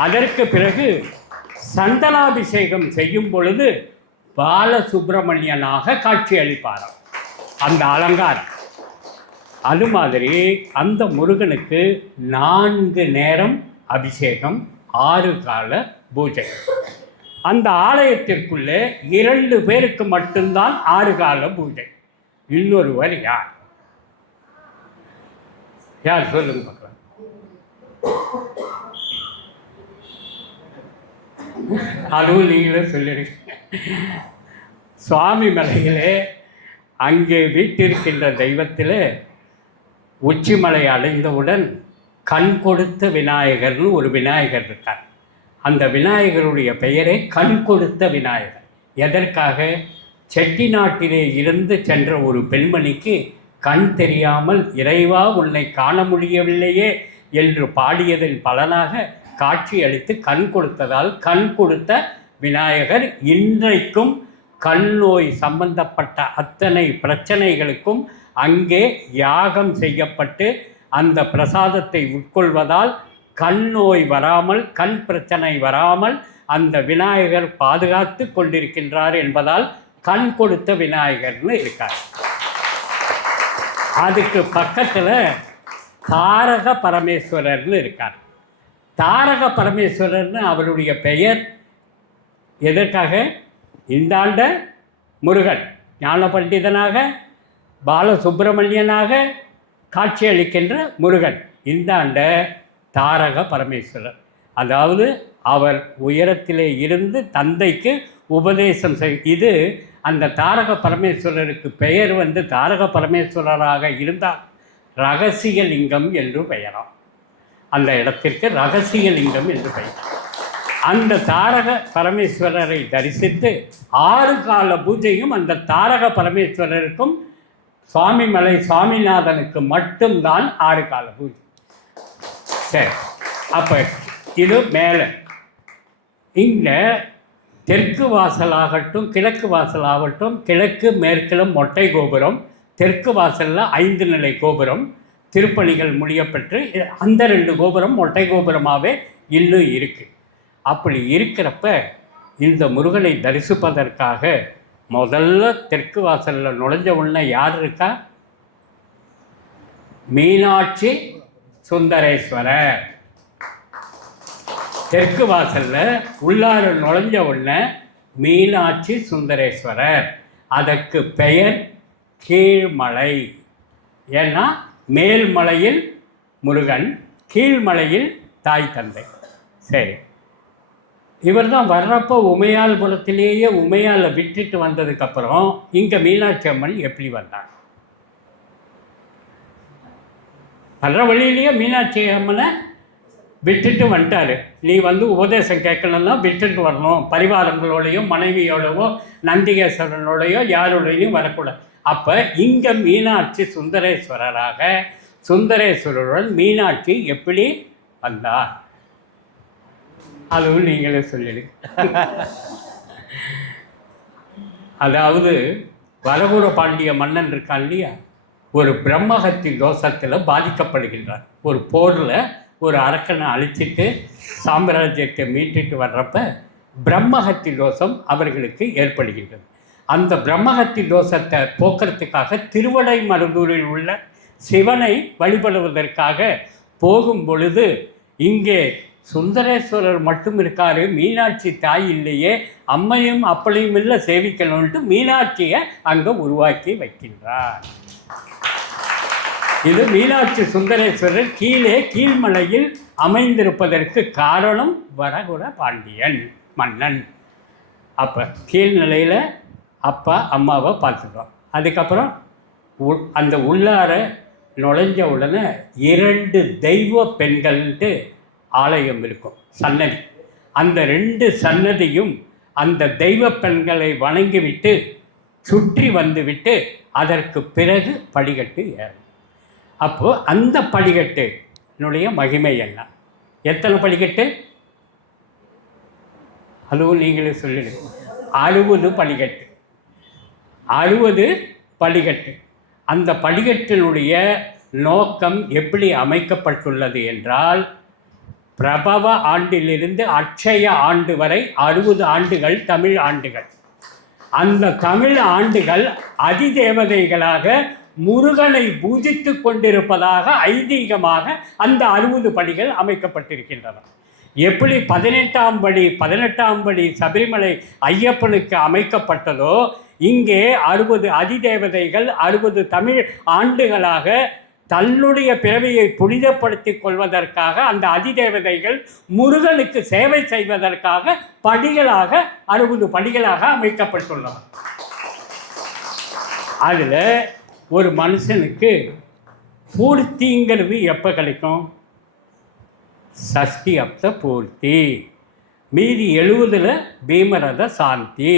அதற்கு பிறகு சந்தனாபிஷேகம் செய்யும் பொழுது பாலசுப்பிரமணியனாக காட்சி அளிப்பாராம் அந்த அலங்காரம். அது மாதிரி அந்த முருகனுக்கு 4 நேரம் அபிஷேகம், 6 கால பூஜை. அந்த ஆலயத்திற்குள்ளே 2 பேருக்கு மட்டும்தான் 6 கால பூஜை. இன்னொருவர் யார்? யார் சொல்லுங்க பார்க்கலாம். அதுவும் நீங்களே சொல்லிடுங்க. சுவாமி மலையிலே அங்கே வீட்டிருக்கின்ற தெய்வத்தில் உச்சிமலை அடைந்தவுடன் கண் கொடுத்த விநாயகர்னு ஒரு விநாயகர் இருக்கார். அந்த விநாயகருடைய பெயரே கண் கொடுத்த விநாயகர். எதற்காக? செட்டிநாட்டிலே இருந்து சென்ற ஒரு பெண்மணிக்கு கண் தெரியாமல் இறைவா உன்னை காண முடியவில்லையே என்று பாடியதன் பலனாக காட்சி அளித்து கண் கொடுத்ததால் கண் கொடுத்த விநாயகர் இன்றைக்கும் கண் நோய் சம்பந்தப்பட்ட அத்தனை பிரச்சனைகளுக்கும் அங்கே யாகம் செய்யப்பட்டு அந்த பிரசாதத்தை உட்கொள்வதால் கண் நோய் வராமல், கண் பிரச்சனை வராமல் அந்த விநாயகர் பாதுகாத்து கொண்டிருக்கின்றார் என்பதால் கண் கொடுத்த விநாயகர்னு இருக்கார். அதுக்கு பக்கத்தில் தாரக பரமேஸ்வரர்னு இருக்கார். தாரக பரமேஸ்வரர்னு அவருடைய பெயர். எதற்காக? இந்தாண்ட முருகன் ஞான பண்டிதனாக பாலசுப்பிரமணியனாக காட்சி அளிக்கின்ற முருகன், இந்தாண்ட தாரக பரமேஸ்வரர். அதாவது அவர் உயரத்திலே இருந்து தந்தைக்கு உபதேசம் இது அந்த தாரக பரமேஸ்வரருக்கு பெயர் தாரக பரமேஸ்வரராக இருந்தால் ரகசியலிங்கம் என்று பெயராம். அந்த இடத்திற்கு ரகசியலிங்கம் என்று பெயர். அந்த தாரக பரமேஸ்வரரை தரிசித்து 6 கால பூஜையும் அந்த தாரக பரமேஸ்வரருக்கும் சுவாமிமலை சுவாமிநாதனுக்கு மட்டும்தான் 6 கால பூஜை. சரி, அப்போ இது மேலே. இங்கே தெற்கு வாசலாகட்டும் கிழக்கு வாசலாகட்டும், கிழக்கு மேற்கிலும் மொட்டை கோபுரம், தெற்கு வாசலில் 5 நிலை கோபுரம் திருப்பணிகள் முடியப்பெற்று அந்த 2 கோபுரம் மொட்டை கோபுரமாகவே இன்னும் இருக்குது. அப்படி இருக்கிறப்ப இந்த முருகனை தரிசிப்பதற்காக முதல்ல தெற்கு வாசலில் நுழைஞ்ச உடனே யார் இருக்கா? மீனாட்சி சுந்தரேஸ்வரர். தெற்கு வாசலில் உள்ளார நுழைஞ்ச உடனே மீனாட்சி சுந்தரேஸ்வரர், அதற்கு பெயர் கீழ்மலை. ஏன்னா மேல்மலையில் முருகன், கீழ்மலையில் தாய் தந்தை. சரி, இவர் தான் வர்றப்போ உமையாள்புரத்திலேயே உமையாலை விட்டுட்டு வந்ததுக்கப்புறம் இங்கே மீனாட்சி அம்மன் எப்படி வந்தாங்க? வர்ற வழியிலேயே மீனாட்சி அம்மனை விட்டுட்டு வந்துட்டார். நீ உபதேசம் கேட்கணும்னா விட்டுட்டு வரணும், பரிவாரங்களோடையும் மனைவியோடவோ நந்திகேஸ்வரனோடையோ யாரோடையும் வரக்கூடாது. அப்போ இங்கே மீனாட்சி சுந்தரேஸ்வரராக, சுந்தரேஸ்வரருடன் மீனாட்சி எப்படி வந்தார்? அதுவும் நீங்களே சொல்லிடுங்க. அதாவது வரகுர பாண்டிய மன்னன் இருக்கான் இல்லையா, ஒரு பிரம்மஹத்தி தோஷத்தில் பாதிக்கப்படுகின்றார். ஒரு போரில் ஒரு அரக்கனை அழிச்சிட்டு சாம்ராஜ்யத்தை மீட்டுட்டு வர்றப்ப பிரம்மஹத்தி தோஷம் அவர்களுக்கு ஏற்படுகின்றது. அந்த பிரம்மஹத்தி தோஷத்தை போக்குறதுக்காக திருவடை மருதூரில் உள்ள சிவனை வழிபடுவதற்காக போகும் பொழுது இங்கே சுந்தரேஸ்வரர் மட்டும் இருக்காரு, மீனாட்சி தாய் இல்லையே, அம்மையும் அப்பளையும் இல்லை சேவிக்கணும்ட்டு மீனாட்சியை அங்கே உருவாக்கி வைக்கின்றார். இது மீனாட்சி சுந்தரேஸ்வரர் கீழ்மலையில் அமைந்திருப்பதற்கு காரணம் வரகுர பாண்டியன் மன்னன். அப்போ கீழ்நிலையில் அப்பா அம்மாவை பார்த்துட்டோம். அதுக்கப்புறம் அந்த உள்ளார நுழைஞ்ச உடனே 2 தெய்வ பெண்கள்ட்டு ஆலயம் இருக்கும், சன்னதி. அந்த 2 சன்னதியும் அந்த தெய்வ பெண்களை வணங்கிவிட்டு சுற்றி வந்துவிட்டு அதற்கு பிறகு படிக்கட்டு ஏறும். அப்போது அந்த படிக்கட்டுனுடைய மகிமை என்ன? எத்தனை படிக்கட்டு? அதுவும் நீங்களே சொல்லிடுங்க. 60 படிக்கட்டு. 60 படிக்கட்டு. அந்த படிக்கட்டினுடைய நோக்கம் எப்படி அமைக்கப்பட்டுள்ளது என்றால், பிரபவ ஆண்டிலிருந்து அட்சய ஆண்டு வரை 60 ஆண்டுகள் தமிழ் ஆண்டுகள். அந்த தமிழ் ஆண்டுகள் அதிதேவதைகளாக முருகனை பூஜித்து கொண்டிருப்பதாக ஐதீகமாக அந்த 60 படிகள் அமைக்கப்பட்டிருக்கின்றன. எப்படி 18ஆம் படி சபரிமலை ஐயப்பனுக்கு அமைக்கப்பட்டதோ, இங்கே 60 அதிதேவதைகள் 60 தமிழ் ஆண்டுகளாக தன்னுடைய பிறவியை புனிதப்படுத்திக் கொள்வதற்காக அந்த அதிதேவதைகள் முருகனுக்கு சேவை செய்வதற்காக படிகளாக 60 படிகளாக அமைக்கப்பட்டுள்ளன. அதில் ஒரு மனுஷனுக்கு பூர்த்திங்கிறது எப்போ கிடைக்கும்? சஷ்டி அப்த பூர்த்தி. மீதி 70 பீமரத சாந்தி,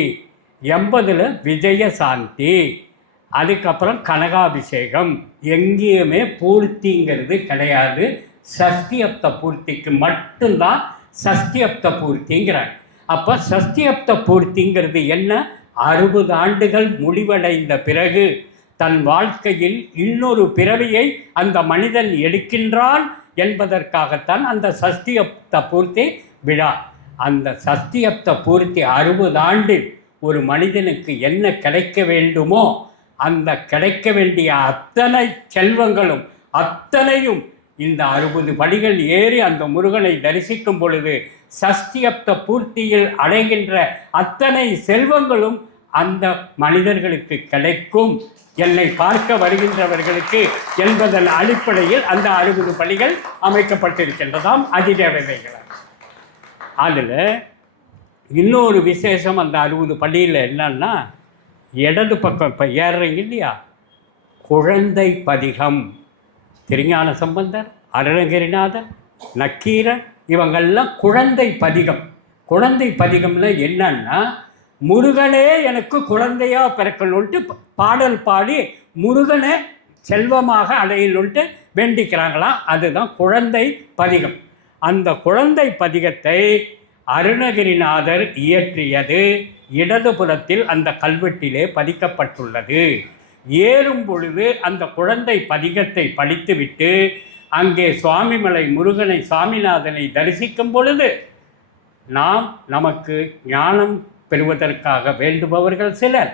80 விஜய சாந்தி, அதுக்கப்புறம் கனகாபிஷேகம். எங்கேயுமே பூர்த்திங்கிறது கிடையாது. சஷ்டி அப்த பூர்த்திக்கு மட்டும்தான் சஷ்டி அப்த பூர்த்திங்கிறாங்க. அப்போ சஷ்டி அப்த பூர்த்திங்கிறது என்ன? 60 ஆண்டுகள் முடிவடைந்த பிறகு தன் வாழ்க்கையில் இன்னொரு பிறவியை அந்த மனிதன் எடுக்கின்றான் என்பதற்காகத்தான் அந்த சஷ்டியப்த பூர்த்தி விழா. அந்த சஷ்டியப்த பூர்த்தி 60 ஆண்டில் ஒரு மனிதனுக்கு என்ன கிடைக்க வேண்டுமோ அந்த கிடைக்க வேண்டிய அத்தனை செல்வங்களும் அத்தனையும் இந்த 60 படிகள் ஏறி அந்த முருகனை தரிசிக்கும் பொழுது சஷ்டியப்த பூர்த்தியில் அடைகின்ற அத்தனை செல்வங்களும் அந்த மனிதர்களுக்கு கிடைக்கும், என்னை பார்க்க வருகின்றவர்களுக்கு என்பதன் அடிப்படையில் அந்த 60 படிகள் அமைக்கப்பட்டிருக்கின்றதாம் அதிதேவதைகள். அதில் இன்னொரு விசேஷம் அந்த 60 படியில் என்னன்னா, இடது பக்கம் இப்போ ஏறுறீங்க இல்லையா, குழந்தை பதிகம். திருஞான சம்பந்தர், அருணகிரிநாதர், நக்கீரர் இவங்கெல்லாம் குழந்தை பதிகம். குழந்தை பதிகம்னா என்னன்னா, முருகனே எனக்கு குழந்தையாக பிறக்கணுன்ட்டு பாடல் பாடி முருகனை செல்வமாக அடையணுன்ட்டு வேண்டிக்கிறாங்களாம். அதுதான் குழந்தை பதிகம். அந்த குழந்தை பதிகத்தை அருணகிரிநாதர் இயற்றியது இடதுபுறத்தில் அந்த கல்வெட்டிலே பதிக்கப்பட்டுள்ளது. ஏறும் பொழுது அந்த குழந்தை பதிகத்தை படித்துவிட்டு அங்கே சுவாமிமலை முருகனை சாமிநாதனை தரிசிக்கும் பொழுது நமக்கு ஞானம் பெறுவதற்காக வேண்டுபவர்கள் சிலர்,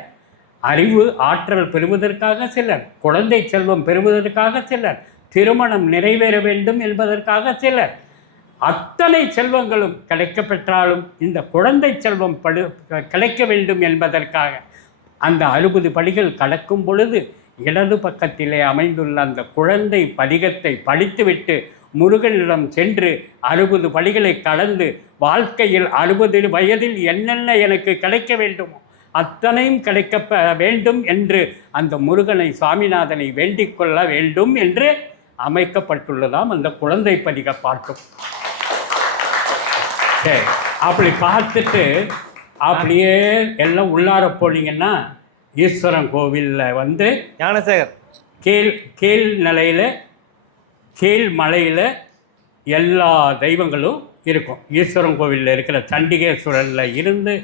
அறிவு ஆற்றல் பெறுவதற்காக சிலர், குழந்தை செல்வம் பெறுவதற்காக சிலர், திருமணம் நிறைவேற வேண்டும் என்பதற்காக சிலர், அத்தனை செல்வங்களும் கிடைக்க பெற்றாலும் இந்த குழந்தை செல்வம் கிடைக்க வேண்டும் என்பதற்காக அந்த 60 படிகள் கடக்கும் பொழுது இடது பக்கத்திலே அமைந்துள்ள அந்த குழந்தை பதிகத்தை படித்துவிட்டு முருகனிடம் சென்று 60 படிகளை கடந்து வாழ்க்கையில் 60 வயதில் என்னென்ன எனக்கு கிடைக்க வேண்டுமோ அத்தனையும் கிடைக்க வேண்டும் என்று அந்த முருகனை சுவாமிநாதனை வேண்டிக் கொள்ள வேண்டும் என்று அமைக்கப்பட்டுள்ளதாம் அந்த குழந்தை பதிக பாட்டும். சரி, அப்படி பார்த்துட்டு அப்படியே எல்லாம் உள்ளார போனீங்கன்னா ஈஸ்வரன் கோவிலில் ஞானசேகர் கீழ் நிலையில் கீழ் மலையில் எல்லா தெய்வங்களும் இருக்கும். ஈஸ்வரன் கோவிலில் இருக்கிற சண்டிகேஸ்வரனில் இருந்து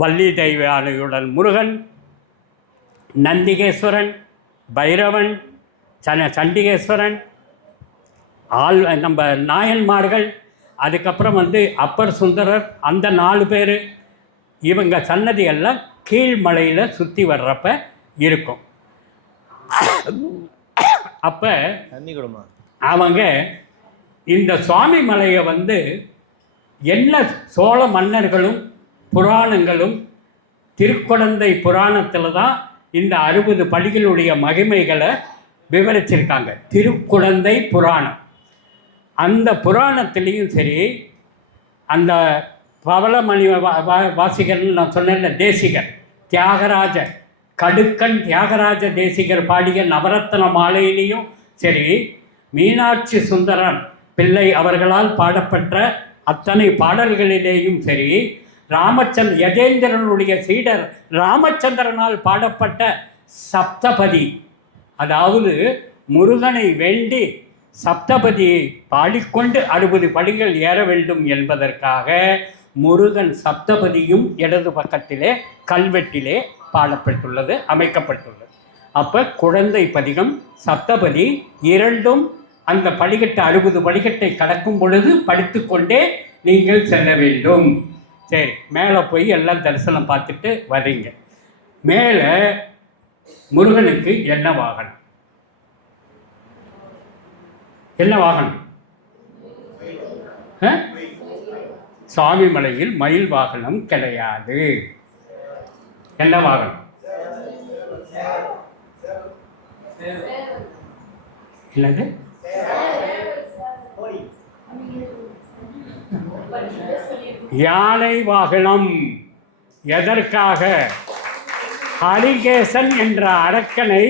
வள்ளி தெய்வானையுடன் முருகன், நந்திகேஸ்வரன், பைரவன், சண்டிகேஸ்வரன், நம்ம நாயன்மார்கள், அதுக்கப்புறம் அப்பர் சுந்தரர், அந்த 4 பேர் இவங்க சன்னதியெல்லாம் கீழ்மலையில் சுற்றி வர்றப்ப இருக்கும். அப்போ அவங்க இந்த சுவாமி மலையை என்ன சோழ மன்னர்களும் புராணங்களும் திருக்குழந்தை புராணத்தில் தான் இந்த 60 படிகளுடைய மகிமைகளை விவரிச்சிருக்காங்க. திருக்குழந்தை புராணம், அந்த புராணத்திலையும் சரி, அந்த பவளமணி வாசிகர்னு நான் சொன்னேன்ல, தேசிகர் தியாகராஜ கடுக்கன் தியாகராஜ தேசிகர் பாடிய நவரத்ன மாலையிலையும் சரி, மீனாட்சி சுந்தரன் பிள்ளை அவர்களால் பாடப்பட்ட அத்தனை பாடல்களிலேயும் சரி, யதேந்திரனுடைய சீடர் ராமச்சந்திரனால் பாடப்பட்ட சப்தபதி, அதாவது முருகனை வேண்டி சப்தபதியை பாடிக்கொண்டு 60 படிகள் ஏற வேண்டும் என்பதற்காக முருகன் சப்தபதியும் இடது பக்கத்திலே கல்வெட்டிலே பாடப்பட்டுள்ளது, அமைக்கப்பட்டுள்ளது. அப்போ குழந்தை பதிகம், சப்தபதி இரண்டும் அந்த படிக்கட்டு 60 படிக்கட்டை கடக்கும் பொழுது படித்து கொண்டே நீங்கள் செல்ல வேண்டும். சரி, மேலே போய் எல்லாம் தரிசனம் பார்த்துட்டு வர்றீங்க. மேலே முருகனுக்கு என்ன வாகனம்? என்ன வாகனம்? சுவாமி மலையில் மயில் வாகனம் கிடையாது. என்ன வாகனம்? என்னது? யானை வாகனம். எதற்காக? ஹரிகேசன் என்ற அரக்கனை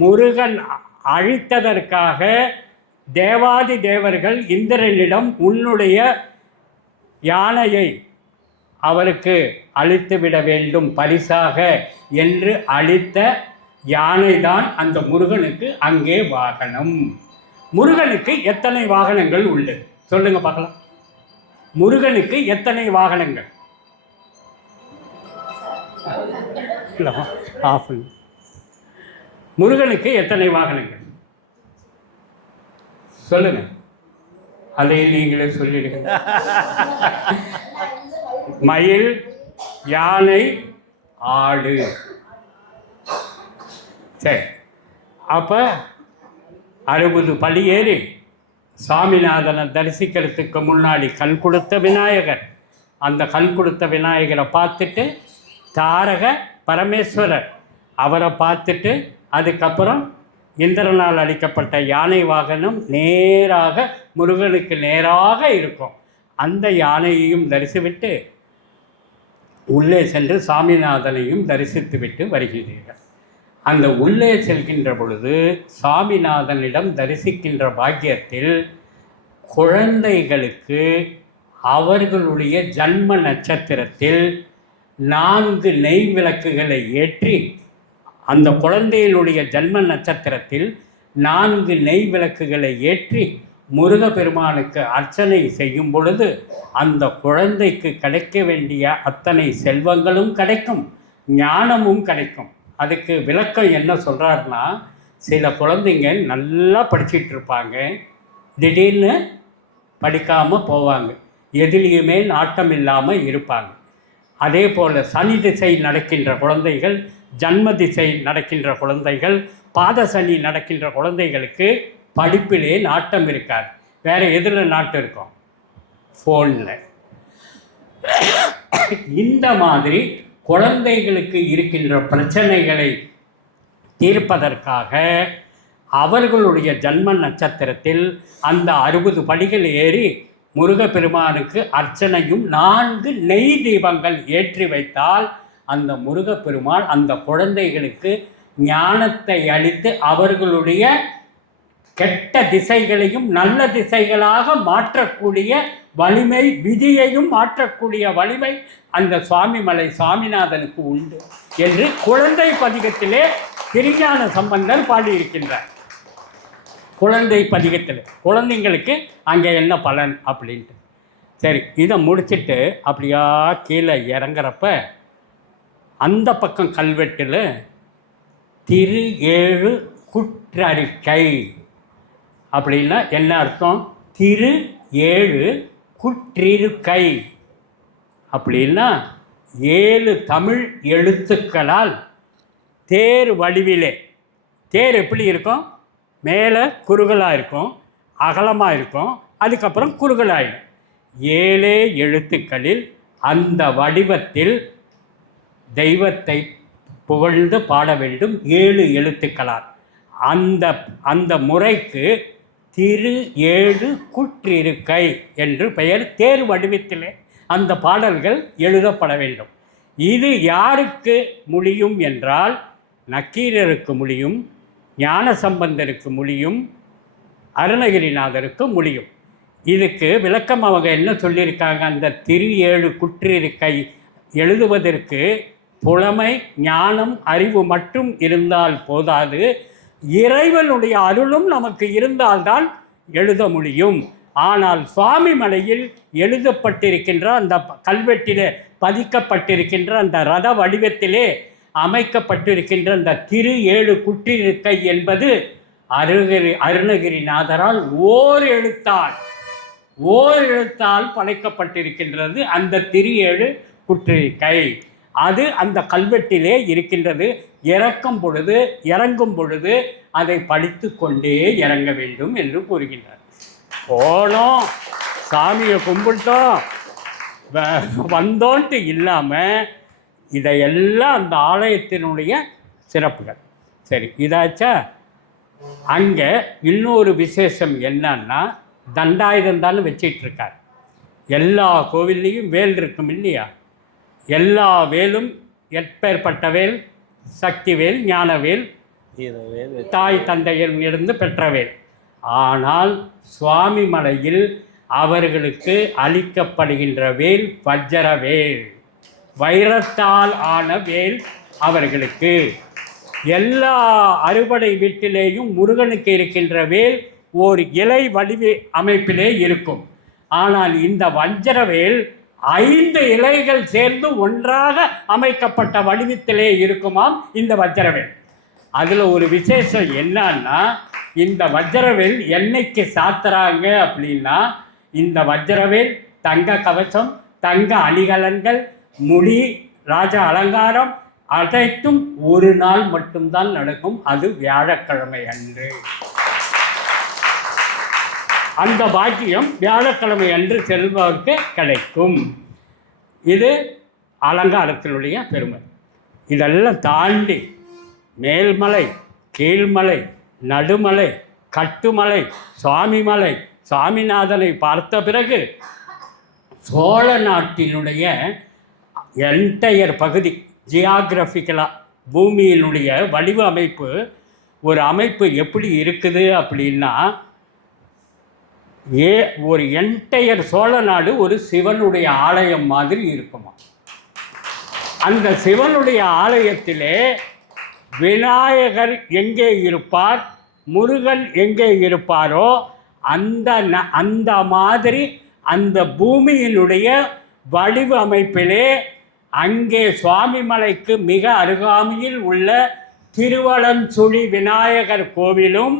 முருகன் அழித்ததற்காக தேவாதி தேவர்கள் இந்திரனிடம் உன்னுடைய யானையை அவருக்கு அளித்துவிட வேண்டும் பரிசாக என்று அளித்த யானைதான் அந்த முருகனுக்கு அங்கே வாகனம். முருகனுக்கு எத்தனை வாகனங்கள் உண்டு சொல்லுங்க பார்க்கலாம். முருகனுக்கு எத்தனை வாகனங்கள்? முருகனுக்கு எத்தனை வாகனங்கள் சொல்லுங்க, அதை நீங்களே சொல்லிடுங்க. மயில், யானை, ஆடு. சரி, அப்போ 60 படி ஏறி சாமிநாதனை தரிசிக்கிறதுக்கு முன்னாடி கண் கொடுத்த விநாயகர், அந்த கண் கொடுத்த விநாயகரை பார்த்துட்டு தாரக பரமேஸ்வரர் அவரை பார்த்துட்டு அதுக்கப்புறம் இந்திரனால் அளிக்கப்பட்ட யானை வாகனம் நேராக முருகனுக்கு நேராக இருக்கும். அந்த யானையையும் தரிசிவிட்டு உள்ளே சென்று சாமிநாதனையும் தரிசித்துவிட்டு வருகிறீர்கள். அந்த உள்ளே செல்கின்ற பொழுது சாமிநாதனிடம் தரிசிக்கின்ற பாக்கியத்தில் குழந்தைகளுக்கு அவர்களுடைய ஜன்ம நட்சத்திரத்தில் 4 நெய் விளக்குகளை ஏற்றி, அந்த குழந்தையினுடைய ஜன்ம நட்சத்திரத்தில் 4 நெய் விளக்குகளை ஏற்றி முருகப்பெருமானுக்கு அர்ச்சனை செய்யும் பொழுது அந்த குழந்தைக்கு கிடைக்க வேண்டிய அத்தனை செல்வங்களும் கிடைக்கும், ஞானமும் கிடைக்கும். அதுக்கு விளக்கம் என்ன சொல்கிறாருன்னா, சில குழந்தைங்க நல்லா படிச்சுட்டு இருப்பாங்க, திடீர்னு படிக்காமல் போவாங்க, எதிலையுமே நாட்டம் இல்லாமல் இருப்பாங்க. அதே போல் சனி திசை நடக்கின்ற குழந்தைகள், ஜன்ம திசை நடக்கின்ற குழந்தைகள், பாத சனி நடக்கின்ற குழந்தைகளுக்கு படிப்பிலே நாட்டம் இருக்காது. வேறு எதில் நாட்டம் இருக்கும்? ஃபோனில். இந்த மாதிரி குழந்தைகளுக்கு இருக்கின்ற பிரச்சனைகளை தீர்ப்பதற்காக அவர்களுடைய ஜன்ம நட்சத்திரத்தில் அந்த 60 படிகள் ஏறி முருகப்பெருமானுக்கு அர்ச்சனையும் 4 நெய் தீபங்கள் ஏற்றி வைத்தால் அந்த முருகப்பெருமான் அந்த குழந்தைகளுக்கு ஞானத்தை அளித்து அவர்களுடைய கெட்ட திசைகளையும் நல்ல திசைகளாக மாற்றக்கூடிய வலிமை, விதியையும் மாற்றக்கூடிய வலிமை அந்த சுவாமிமலை சுவாமிநாதனுக்கு உண்டு என்று குழந்தை பதிகத்திலே திருஞான சம்பந்தர் பாடியிருக்கின்றார். குழந்தை பதிகத்தில் குழந்தைங்களுக்கு அங்கே என்ன பலன் அப்படின்ட்டு. சரி, இதை முடிச்சுட்டு அப்படியா கீழே இறங்குறப்ப அந்த பக்கம் கல்வெட்டில் திரு 7 குற்றறிக்கை அப்படின்னா என்ன அர்த்தம்? திரு 7 குற்றிருக்கை அப்படின்னா 7 தமிழ் எழுத்துக்களால் தேர் வடிவிலே, தேர் எப்படி இருக்கும்? மேலே குறுகலாக இருக்கும், அகலமாக இருக்கும், அதுக்கப்புறம் குறுகலாயிடும். 7 எழுத்துக்களில் அந்த வடிவத்தில் தெய்வத்தை புகழ்ந்து பாட வேண்டும் 7 எழுத்துக்களால். அந்த முறைக்கு திரு 7 குற்றிருக்கை என்று பெயர். தேர் வடிவத்திலே அந்த பாடல்கள் எழுதப்பட வேண்டும். இது யாருக்கு முடியும் என்றால் நக்கீரருக்கு முடியும், ஞானசம்பந்தருக்கு முடியும், அருணகிரிநாதருக்கு முடியும். இதுக்கு விளக்கம் அவங்க என்ன சொல்லியிருக்காங்க? அந்த திரு 7 குற்றிருக்கை எழுதுவதற்கு புலமை, ஞானம், அறிவு மட்டும் இருந்தால் போதாது, இறைவனுடைய அருளும் நமக்கு இருந்தால்தான் எழுத முடியும். ஆனால் சுவாமிமலையில் எழுதப்பட்டிருக்கின்ற அந்த கல்வெட்டிலே பதிக்கப்பட்டிருக்கின்ற அந்த ரத வடிவத்திலே அமைக்கப்பட்டிருக்கின்ற அந்த திரு 7 குற்றிருக்கை என்பது அருணகிரிநாதரால் ஓர் எழுத்தால் படைக்கப்பட்டிருக்கின்றது அந்த திரு 7 குற்றிருக்கை. அது அந்த கல்வெட்டிலே இருக்கின்றது. இறங்கும் பொழுது அதை படித்து கொண்டே இறங்க வேண்டும் என்று கூறுகின்றார். போனோம், சாமியை கும்பிட்டோம், வந்தோன்ட்டு இல்லாமல் இதையெல்லாம் அந்த ஆலயத்தினுடைய சிறப்புகள். சரி, இதாச்சா. அங்கே இன்னொரு விசேஷம் என்னன்னா, தண்டாயுதம் தானே வச்சிட்ருக்கார். எல்லா கோவில்லையும் வேல் இருக்கும் இல்லையா? எல்லா வேலும் எப்பேற்பட்ட வேல்? சக்தி வேல், ஞானவேல், தாய் தந்தையிலிருந்து பெற்ற வேல். ஆனால் சுவாமிமலையில் அவர்களுக்கு அளிக்கப்படுகின்ற வேல் வஜ்ரவேல், வைரத்தால் ஆன வேல் அவர்களுக்கு. எல்லா அறுபடை வீட்டிலேயும் முருகனுக்கு இருக்கின்ற வேல் ஓர் இலை வடிவ அமைப்பிலே இருக்கும். ஆனால் இந்த வஜ்ரவேல் 5 இலைகள் சேர்ந்து ஒன்றாக அமைக்கப்பட்ட வடிவத்திலே இருக்குமாம் இந்த வஜ்ரவேல். அதில் ஒரு விசேஷம் என்னன்னா, இந்த வஜ்ரவேல் என்னைக்கு சாத்துறாங்க அப்படின்னா, இந்த வஜ்ரவேல் தங்க கவசம், தங்க அணிகலன்கள், முடி, ராஜ அலங்காரம் அனைத்தும் ஒரு நாள் மட்டும்தான் நடக்கும். அது வியாழக்கிழமை அன்று. அந்த பாக்கியம் வியாழக்கிழமை அன்று செல்வதற்கு கிடைக்கும். இது அலங்காரத்தினுடைய பெருமை. இதெல்லாம் தாண்டி மேல்மலை, கீழ்மலை, நடுமலை, கட்டுமலை, சுவாமிமலை, சுவாமிநாதனை பார்த்த பிறகு சோழ நாட்டினுடைய என்டையர் பகுதி ஜியாகிரபிக்கலாக பூமியினுடைய வடிவ அமைப்பு, ஒரு அமைப்பு எப்படி இருக்குது அப்படின்னா, ஒரு என்டையர் சோழ நாடு ஒரு சிவனுடைய ஆலயம் மாதிரி இருக்குமா. அந்த சிவனுடைய ஆலயத்திலே விநாயகர் எங்கே இருப்பார், முருகன் எங்கே இருப்பாரோ அந்த மாதிரி அந்த பூமியினுடைய வடிவ அமைப்பிலே அங்கே சுவாமிமலைக்கு மிக அருகாமையில் உள்ள திருவலஞ்சுழி விநாயகர் கோவிலும்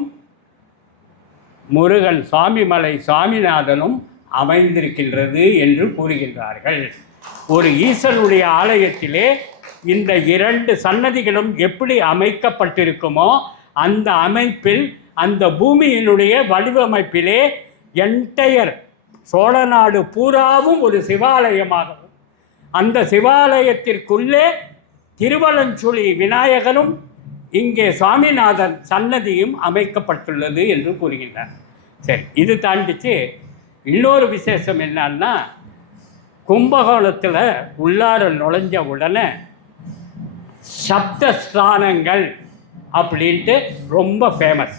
முருகன் சுவாமிமலை சுவாமிநாதனும் அமைந்திருக்கின்றது என்று கூறுகின்றார்கள். ஒரு ஈசனுடைய ஆலயத்திலே இந்த 2 சன்னதிகளும் எப்படி அமைக்கப்பட்டிருக்குமோ அந்த அமைப்பில், அந்த பூமியினுடைய வடிவமைப்பிலே என்டையர் சோழ நாடு பூராவும் ஒரு சிவாலயமாகவும், அந்த சிவாலயத்திற்குள்ளே திருவலஞ்சுழி விநாயகரும் இங்கே சுவாமிநாதன் சன்னதியும் அமைக்கப்பட்டுள்ளது என்று கூறுகின்றார். சரி, இது தாண்டிச்சு இன்னொரு விசேஷம் என்னன்னா, கும்பகோணத்தில் உள்ளார நுழைஞ்ச உடனே சப்தஸ்தானங்கள் அப்படின்ட்டு ரொம்ப ஃபேமஸ்.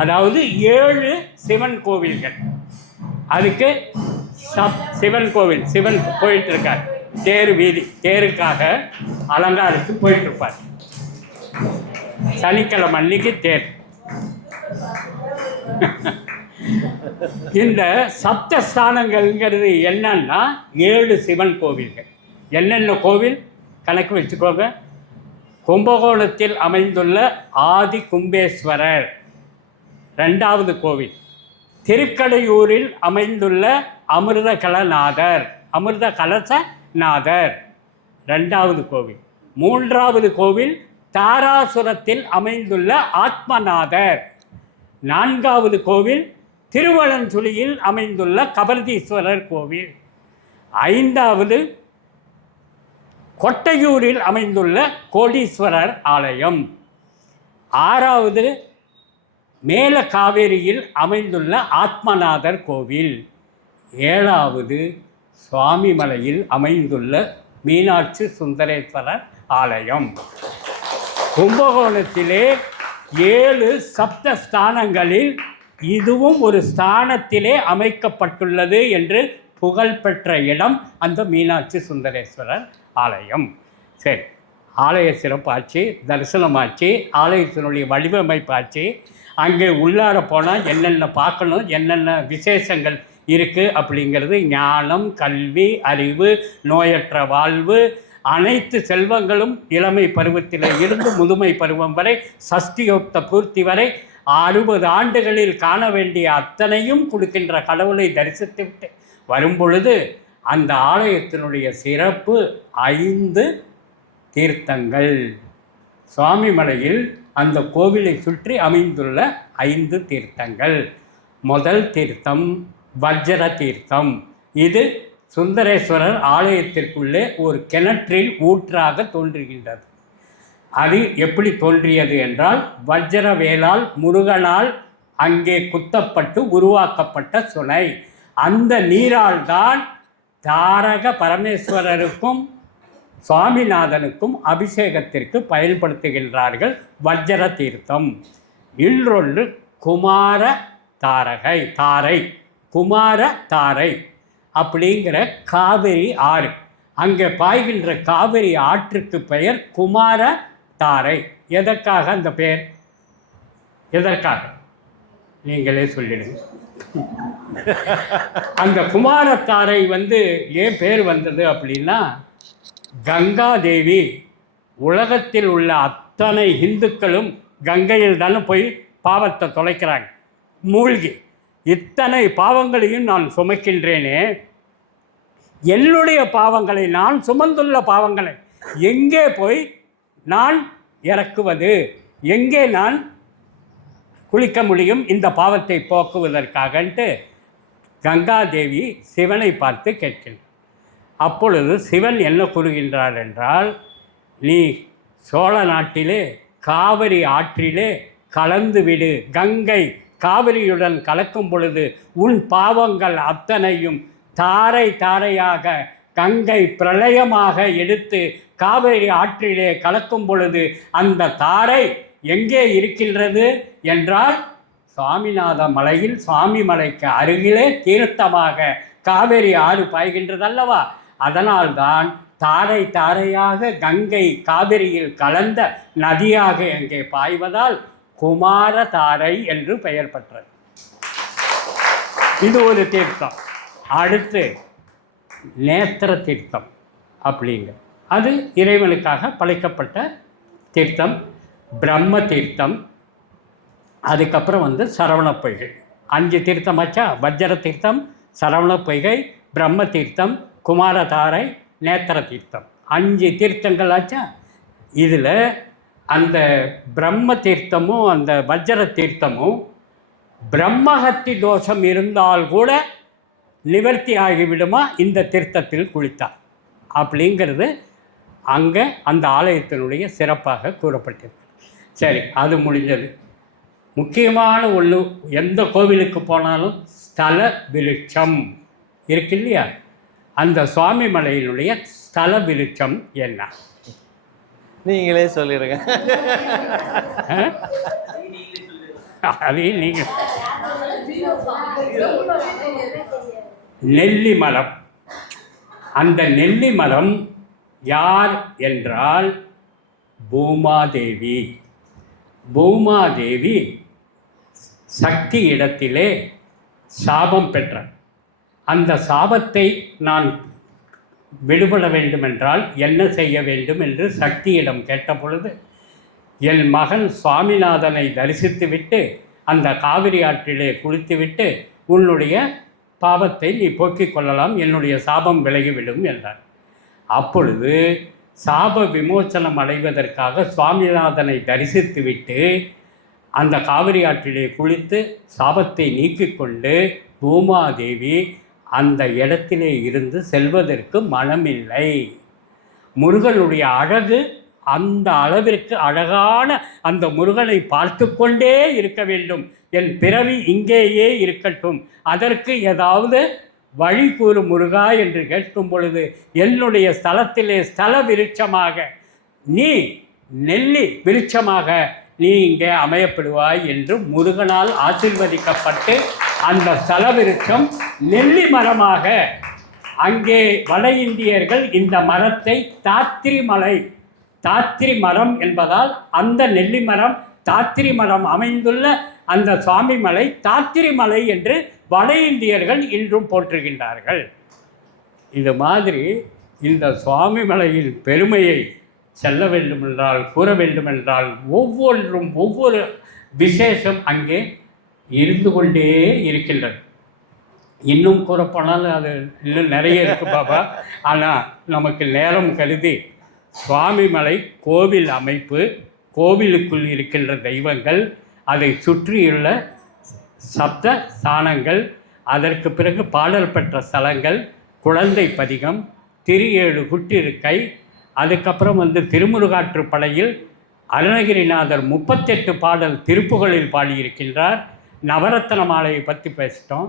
அதாவது 7 சிவன் கோவில்கள். அதுக்கு சிவன் கோவில், சிவன் போயிட்டு இருக்கார், தேர் வீதி, தேருக்காக அலங்காரத்துக்கு போயிட்டு இருப்பார். சனிக்கிழமை அன்னைக்கு தேர். இந்த சப்தஸ்தானங்கள்ங்கிறது என்னன்னா 7 சிவன் கோவில்கள். என்னென்ன கோவில் கணக்கு வச்சுக்கோங்க. கும்பகோணத்தில் அமைந்துள்ள ஆதி கும்பேஸ்வரர் 2வது கோவில், திருக்கடையூரில் அமைந்துள்ள அமிர்த கலநாதர், அமிர்த கலசநாதர் 2வது கோவில், 3வது கோவில் தாராசுரத்தில் அமைந்துள்ள ஆத்மநாதர், 4வது கோவில் திருவலஞ்சுழியில் அமைந்துள்ள கபர்தீஸ்வரர் கோவில், 5வது கொட்டையூரில் அமைந்துள்ள கோடீஸ்வரர் ஆலயம், 6வது மேல காவேரியில் அமைந்துள்ள ஆத்மநாதர் கோவில், 7வது சுவாமிமலையில் அமைந்துள்ள மீனாட்சி சுந்தரேஸ்வரர் ஆலயம். கும்பகோணத்திலே 7 சப்தஸ்தானங்களில் இதுவும் ஒரு ஸ்தானத்திலே அமைக்கப்பட்டுள்ளது என்று புகழ்பெற்ற இடம் அந்த மீனாட்சி சுந்தரேஸ்வரர் ஆலயம். சரி, ஆலய சிறப்பாச்சு, தரிசனமாச்சு, ஆலயத்தினுடைய வடிவமைப்பாச்சு. அங்கே உள்ளார போனால் என்னென்ன பார்க்கணும், என்னென்ன விசேஷங்கள் இருக்குது அப்படிங்கிறது, ஞானம், கல்வி, அறிவு, நோயற்ற வாழ்வு, அனைத்து செல்வங்களும் இளமை பருவத்தில் இருந்து முதுமை பருவம் வரை, சஷ்டியோக்த பூர்த்தி வரை 60 ஆண்டுகளில் காண வேண்டிய அத்தனையும் கொடுக்கின்ற கடவுளை தரிசித்துவிட்டு வரும்பொழுது அந்த ஆலயத்தினுடைய சிறப்பு 5 தீர்த்தங்கள். சுவாமிமலையில் அந்த கோவிலை சுற்றி அமைந்துள்ள 5 தீர்த்தங்கள். முதல் தீர்த்தம் வஜ்ர தீர்த்தம். இது சுந்தரேஸ்வரர் ஆலயத்திற்குள்ளே ஒரு கிணற்றில் ஊற்றாக தோன்றுகின்றது. அது எப்படி தோன்றியது என்றால், வஜ்ரவேலால் முருகனால் அங்கே குத்தப்பட்டு உருவாக்கப்பட்ட சுனை. அந்த நீரால் தான் தாரக பரமேஸ்வரருக்கும் சுவாமிநாதனுக்கும் அபிஷேகத்திற்கு பயன்படுத்துகின்றார்கள் வஜ்ர தீர்த்தம். இன்னொன்று குமார தாரகை, தாரை, குமார தாரை அப்படிங்கிற காவிரி ஆறு. அங்கே பாய்கின்ற காவிரி ஆற்றுக்கு பெயர் குமார தாரை. எதற்காக அந்த பெயர்? எதற்காக நீங்களே சொல்லிடுங்க. அந்த குமாரத்தாரை ஏன் பேர் வந்தது அப்படின்னா, கங்காதேவி உலகத்தில் உள்ள அத்தனை இந்துக்களும் கங்கையில் தானே போய் பாவத்தை தொலைக்கிறாங்க, மூழ்கி. இத்தனை பாவங்களையும் நான் சுமக்கின்றேனே, என்னுடைய பாவங்களை, நான் சுமந்துள்ள பாவங்களை எங்கே போய் நான் இறக்குவது, எங்கே நான் குளிக்க முடியும் இந்த பாவத்தை போக்குவதற்காகன்ட்டு கங்காதேவி சிவனை பார்த்து கேட்கின்றார். அப்பொழுது சிவன் என்ன கூறுகின்றார் என்றால், நீ சோழ நாட்டிலே காவிரி ஆற்றிலே கலந்து விடு. கங்கை காவிரியுடன் கலக்கும் பொழுது உன் பாவங்கள் அத்தனையும் தாரை தாரையாக கங்கை பிரளயமாக எடுத்து காவிரி ஆற்றிலே கலக்கும் பொழுது அந்த தாரை எங்கே இருக்கின்றது என்றால், சுவாமிநாத மலையில், சுவாமி மலைக்கு அருகிலே தீர்த்தமாக காவிரி ஆறு பாய்கின்றது அல்லவா. அதனால்தான் தாரை தாரையாக கங்கை காவிரியில் கலந்த நதியாக எங்கே பாய்வதால் குமார தாரை என்று பெயர் பெற்றது. இது ஒரு தீர்த்தம். அடுத்து நேத்திர தீர்த்தம் அப்படிங்க, அது இறைவனுக்காக படைக்கப்பட்ட தீர்த்தம். பிரம்ம தீர்த்தம், அதுக்கப்புறம் சரவண பொய்கை. 5 தீர்த்தமாச்சா? வஜ்ர தீர்த்தம், சரவண பொய்கை, பிரம்ம தீர்த்தம், குமாரதாரை, நேத்திர தீர்த்தம். 5 தீர்த்தங்கள் ஆச்சா? இதில் அந்த பிரம்ம தீர்த்தமும் அந்த வஜ்ர தீர்த்தமும் பிரம்மஹத்தி தோஷம் இருந்தால் கூட நிவர்த்தி ஆகிவிடுமா இந்த தீர்த்தத்தில் குளித்தார் அப்படிங்கிறது அங்கே அந்த ஆலயத்தினுடைய சிறப்பாக கூறப்பட்டிருக்கு. சரி, அது முடிஞ்சது. முக்கியமான ஒன்று, எந்த கோவிலுக்கு போனாலும் ஸ்தல விருட்சம் இருக்கு இல்லையா? அந்த சுவாமி மலையினுடைய ஸ்தல விருட்சம் என்ன? நீங்களே சொல்லிடுங்க. அதையும் நீங்கள் நெல்லி மரம். அந்த நெல்லி மரம் யார் என்றால் பூமாதேவி. பூமாதேவி சக்தி இடத்திலே சாபம் பெற்றார். அந்த சாபத்தை நான் விடுபட வேண்டுமென்றால் என்ன செய்ய வேண்டும் என்று சக்தியிடம் கேட்டபொழுது, என் மகன் சுவாமிநாதனை தரிசித்துவிட்டு அந்த காவிரி ஆற்றிலே குளித்துவிட்டு உன்னுடைய பாவத்தை நீ போக்கிக் கொள்ளலாம், என்னுடைய சாபம் விலகிவிடும் என்றார். அப்பொழுது சாப விமோச்சனம் அடைவதற்காக சுவாமிநாதனை தரிசித்துவிட்டு அந்த காவிரி ஆற்றிலே குளித்து சாபத்தை நீக்கிக்கொண்டு பூமாதேவி அந்த இடத்திலே இருந்து செல்வதற்கு மனமில்லை. முருகனுடைய அழகு அந்த அளவிற்கு அழகான அந்த முருகனை பார்த்து கொண்டே இருக்க வேண்டும், என் பிறவி இங்கேயே இருக்கட்டும், அதற்கு ஏதாவது வழி கூறு முருகா என்று கேட்கும் பொழுது, என்னுடைய ஸ்தலத்திலே ஸ்தல விருட்சமாக நீ நெல்லி விருட்சமாக நீ இங்கே அமையப்படுவாய் என்று முருகனால் ஆசீர்வதிக்கப்பட்டு அந்த ஸ்தல விருட்சம் நெல்லி மரமாக, அங்கே வட இந்தியர்கள் இந்த மரத்தை தாத்திரி மலை, தாத்திரி மரம் என்பதால் அந்த நெல்லி மரம் தாத்திரி மரம் அமைந்துள்ள அந்த சுவாமி மலை தாத்திரி மலை என்று வட இந்தியர்கள் இன்றும் போற்றுகின்றார்கள். இது மாதிரி இந்த சுவாமி மலையின் பெருமையை செல்ல வேண்டுமென்றால், கூற வேண்டுமென்றால், ஒவ்வொன்றும் ஒவ்வொரு விசேஷம் அங்கே இருந்து கொண்டே இருக்கின்றது. இன்னும் கூறப்போனால் அது இன்னும் நிறைய இருக்குது பாபா. ஆனால் நமக்கு நேரம் கருதி சுவாமி மலை கோவில் அமைப்பு, கோவிலுக்குள் இருக்கின்ற தெய்வங்கள், அதை சுற்றியுள்ள சப்த ஸ்தானங்கள், அதற்கு பிறகு பாடல் பெற்ற ஸ்தலங்கள், குழந்தை பதிகம், திரு குட்டிருக்கை, அதுக்கப்புறம் திருமுருகாற்றுப்படையில் அருணகிரிநாதர் 38 பாடல் திருப்புகளில் பாடியிருக்கின்றார். நவரத்ன மாலையை பற்றி பேசிட்டோம்.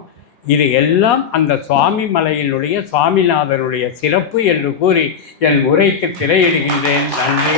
இது எல்லாம் அந்த சுவாமி மலையினுடைய சுவாமிநாதனுடைய சிறப்பு என்று கூறி என் உரைக்கு திரையிடுகின்றேன். நன்றி.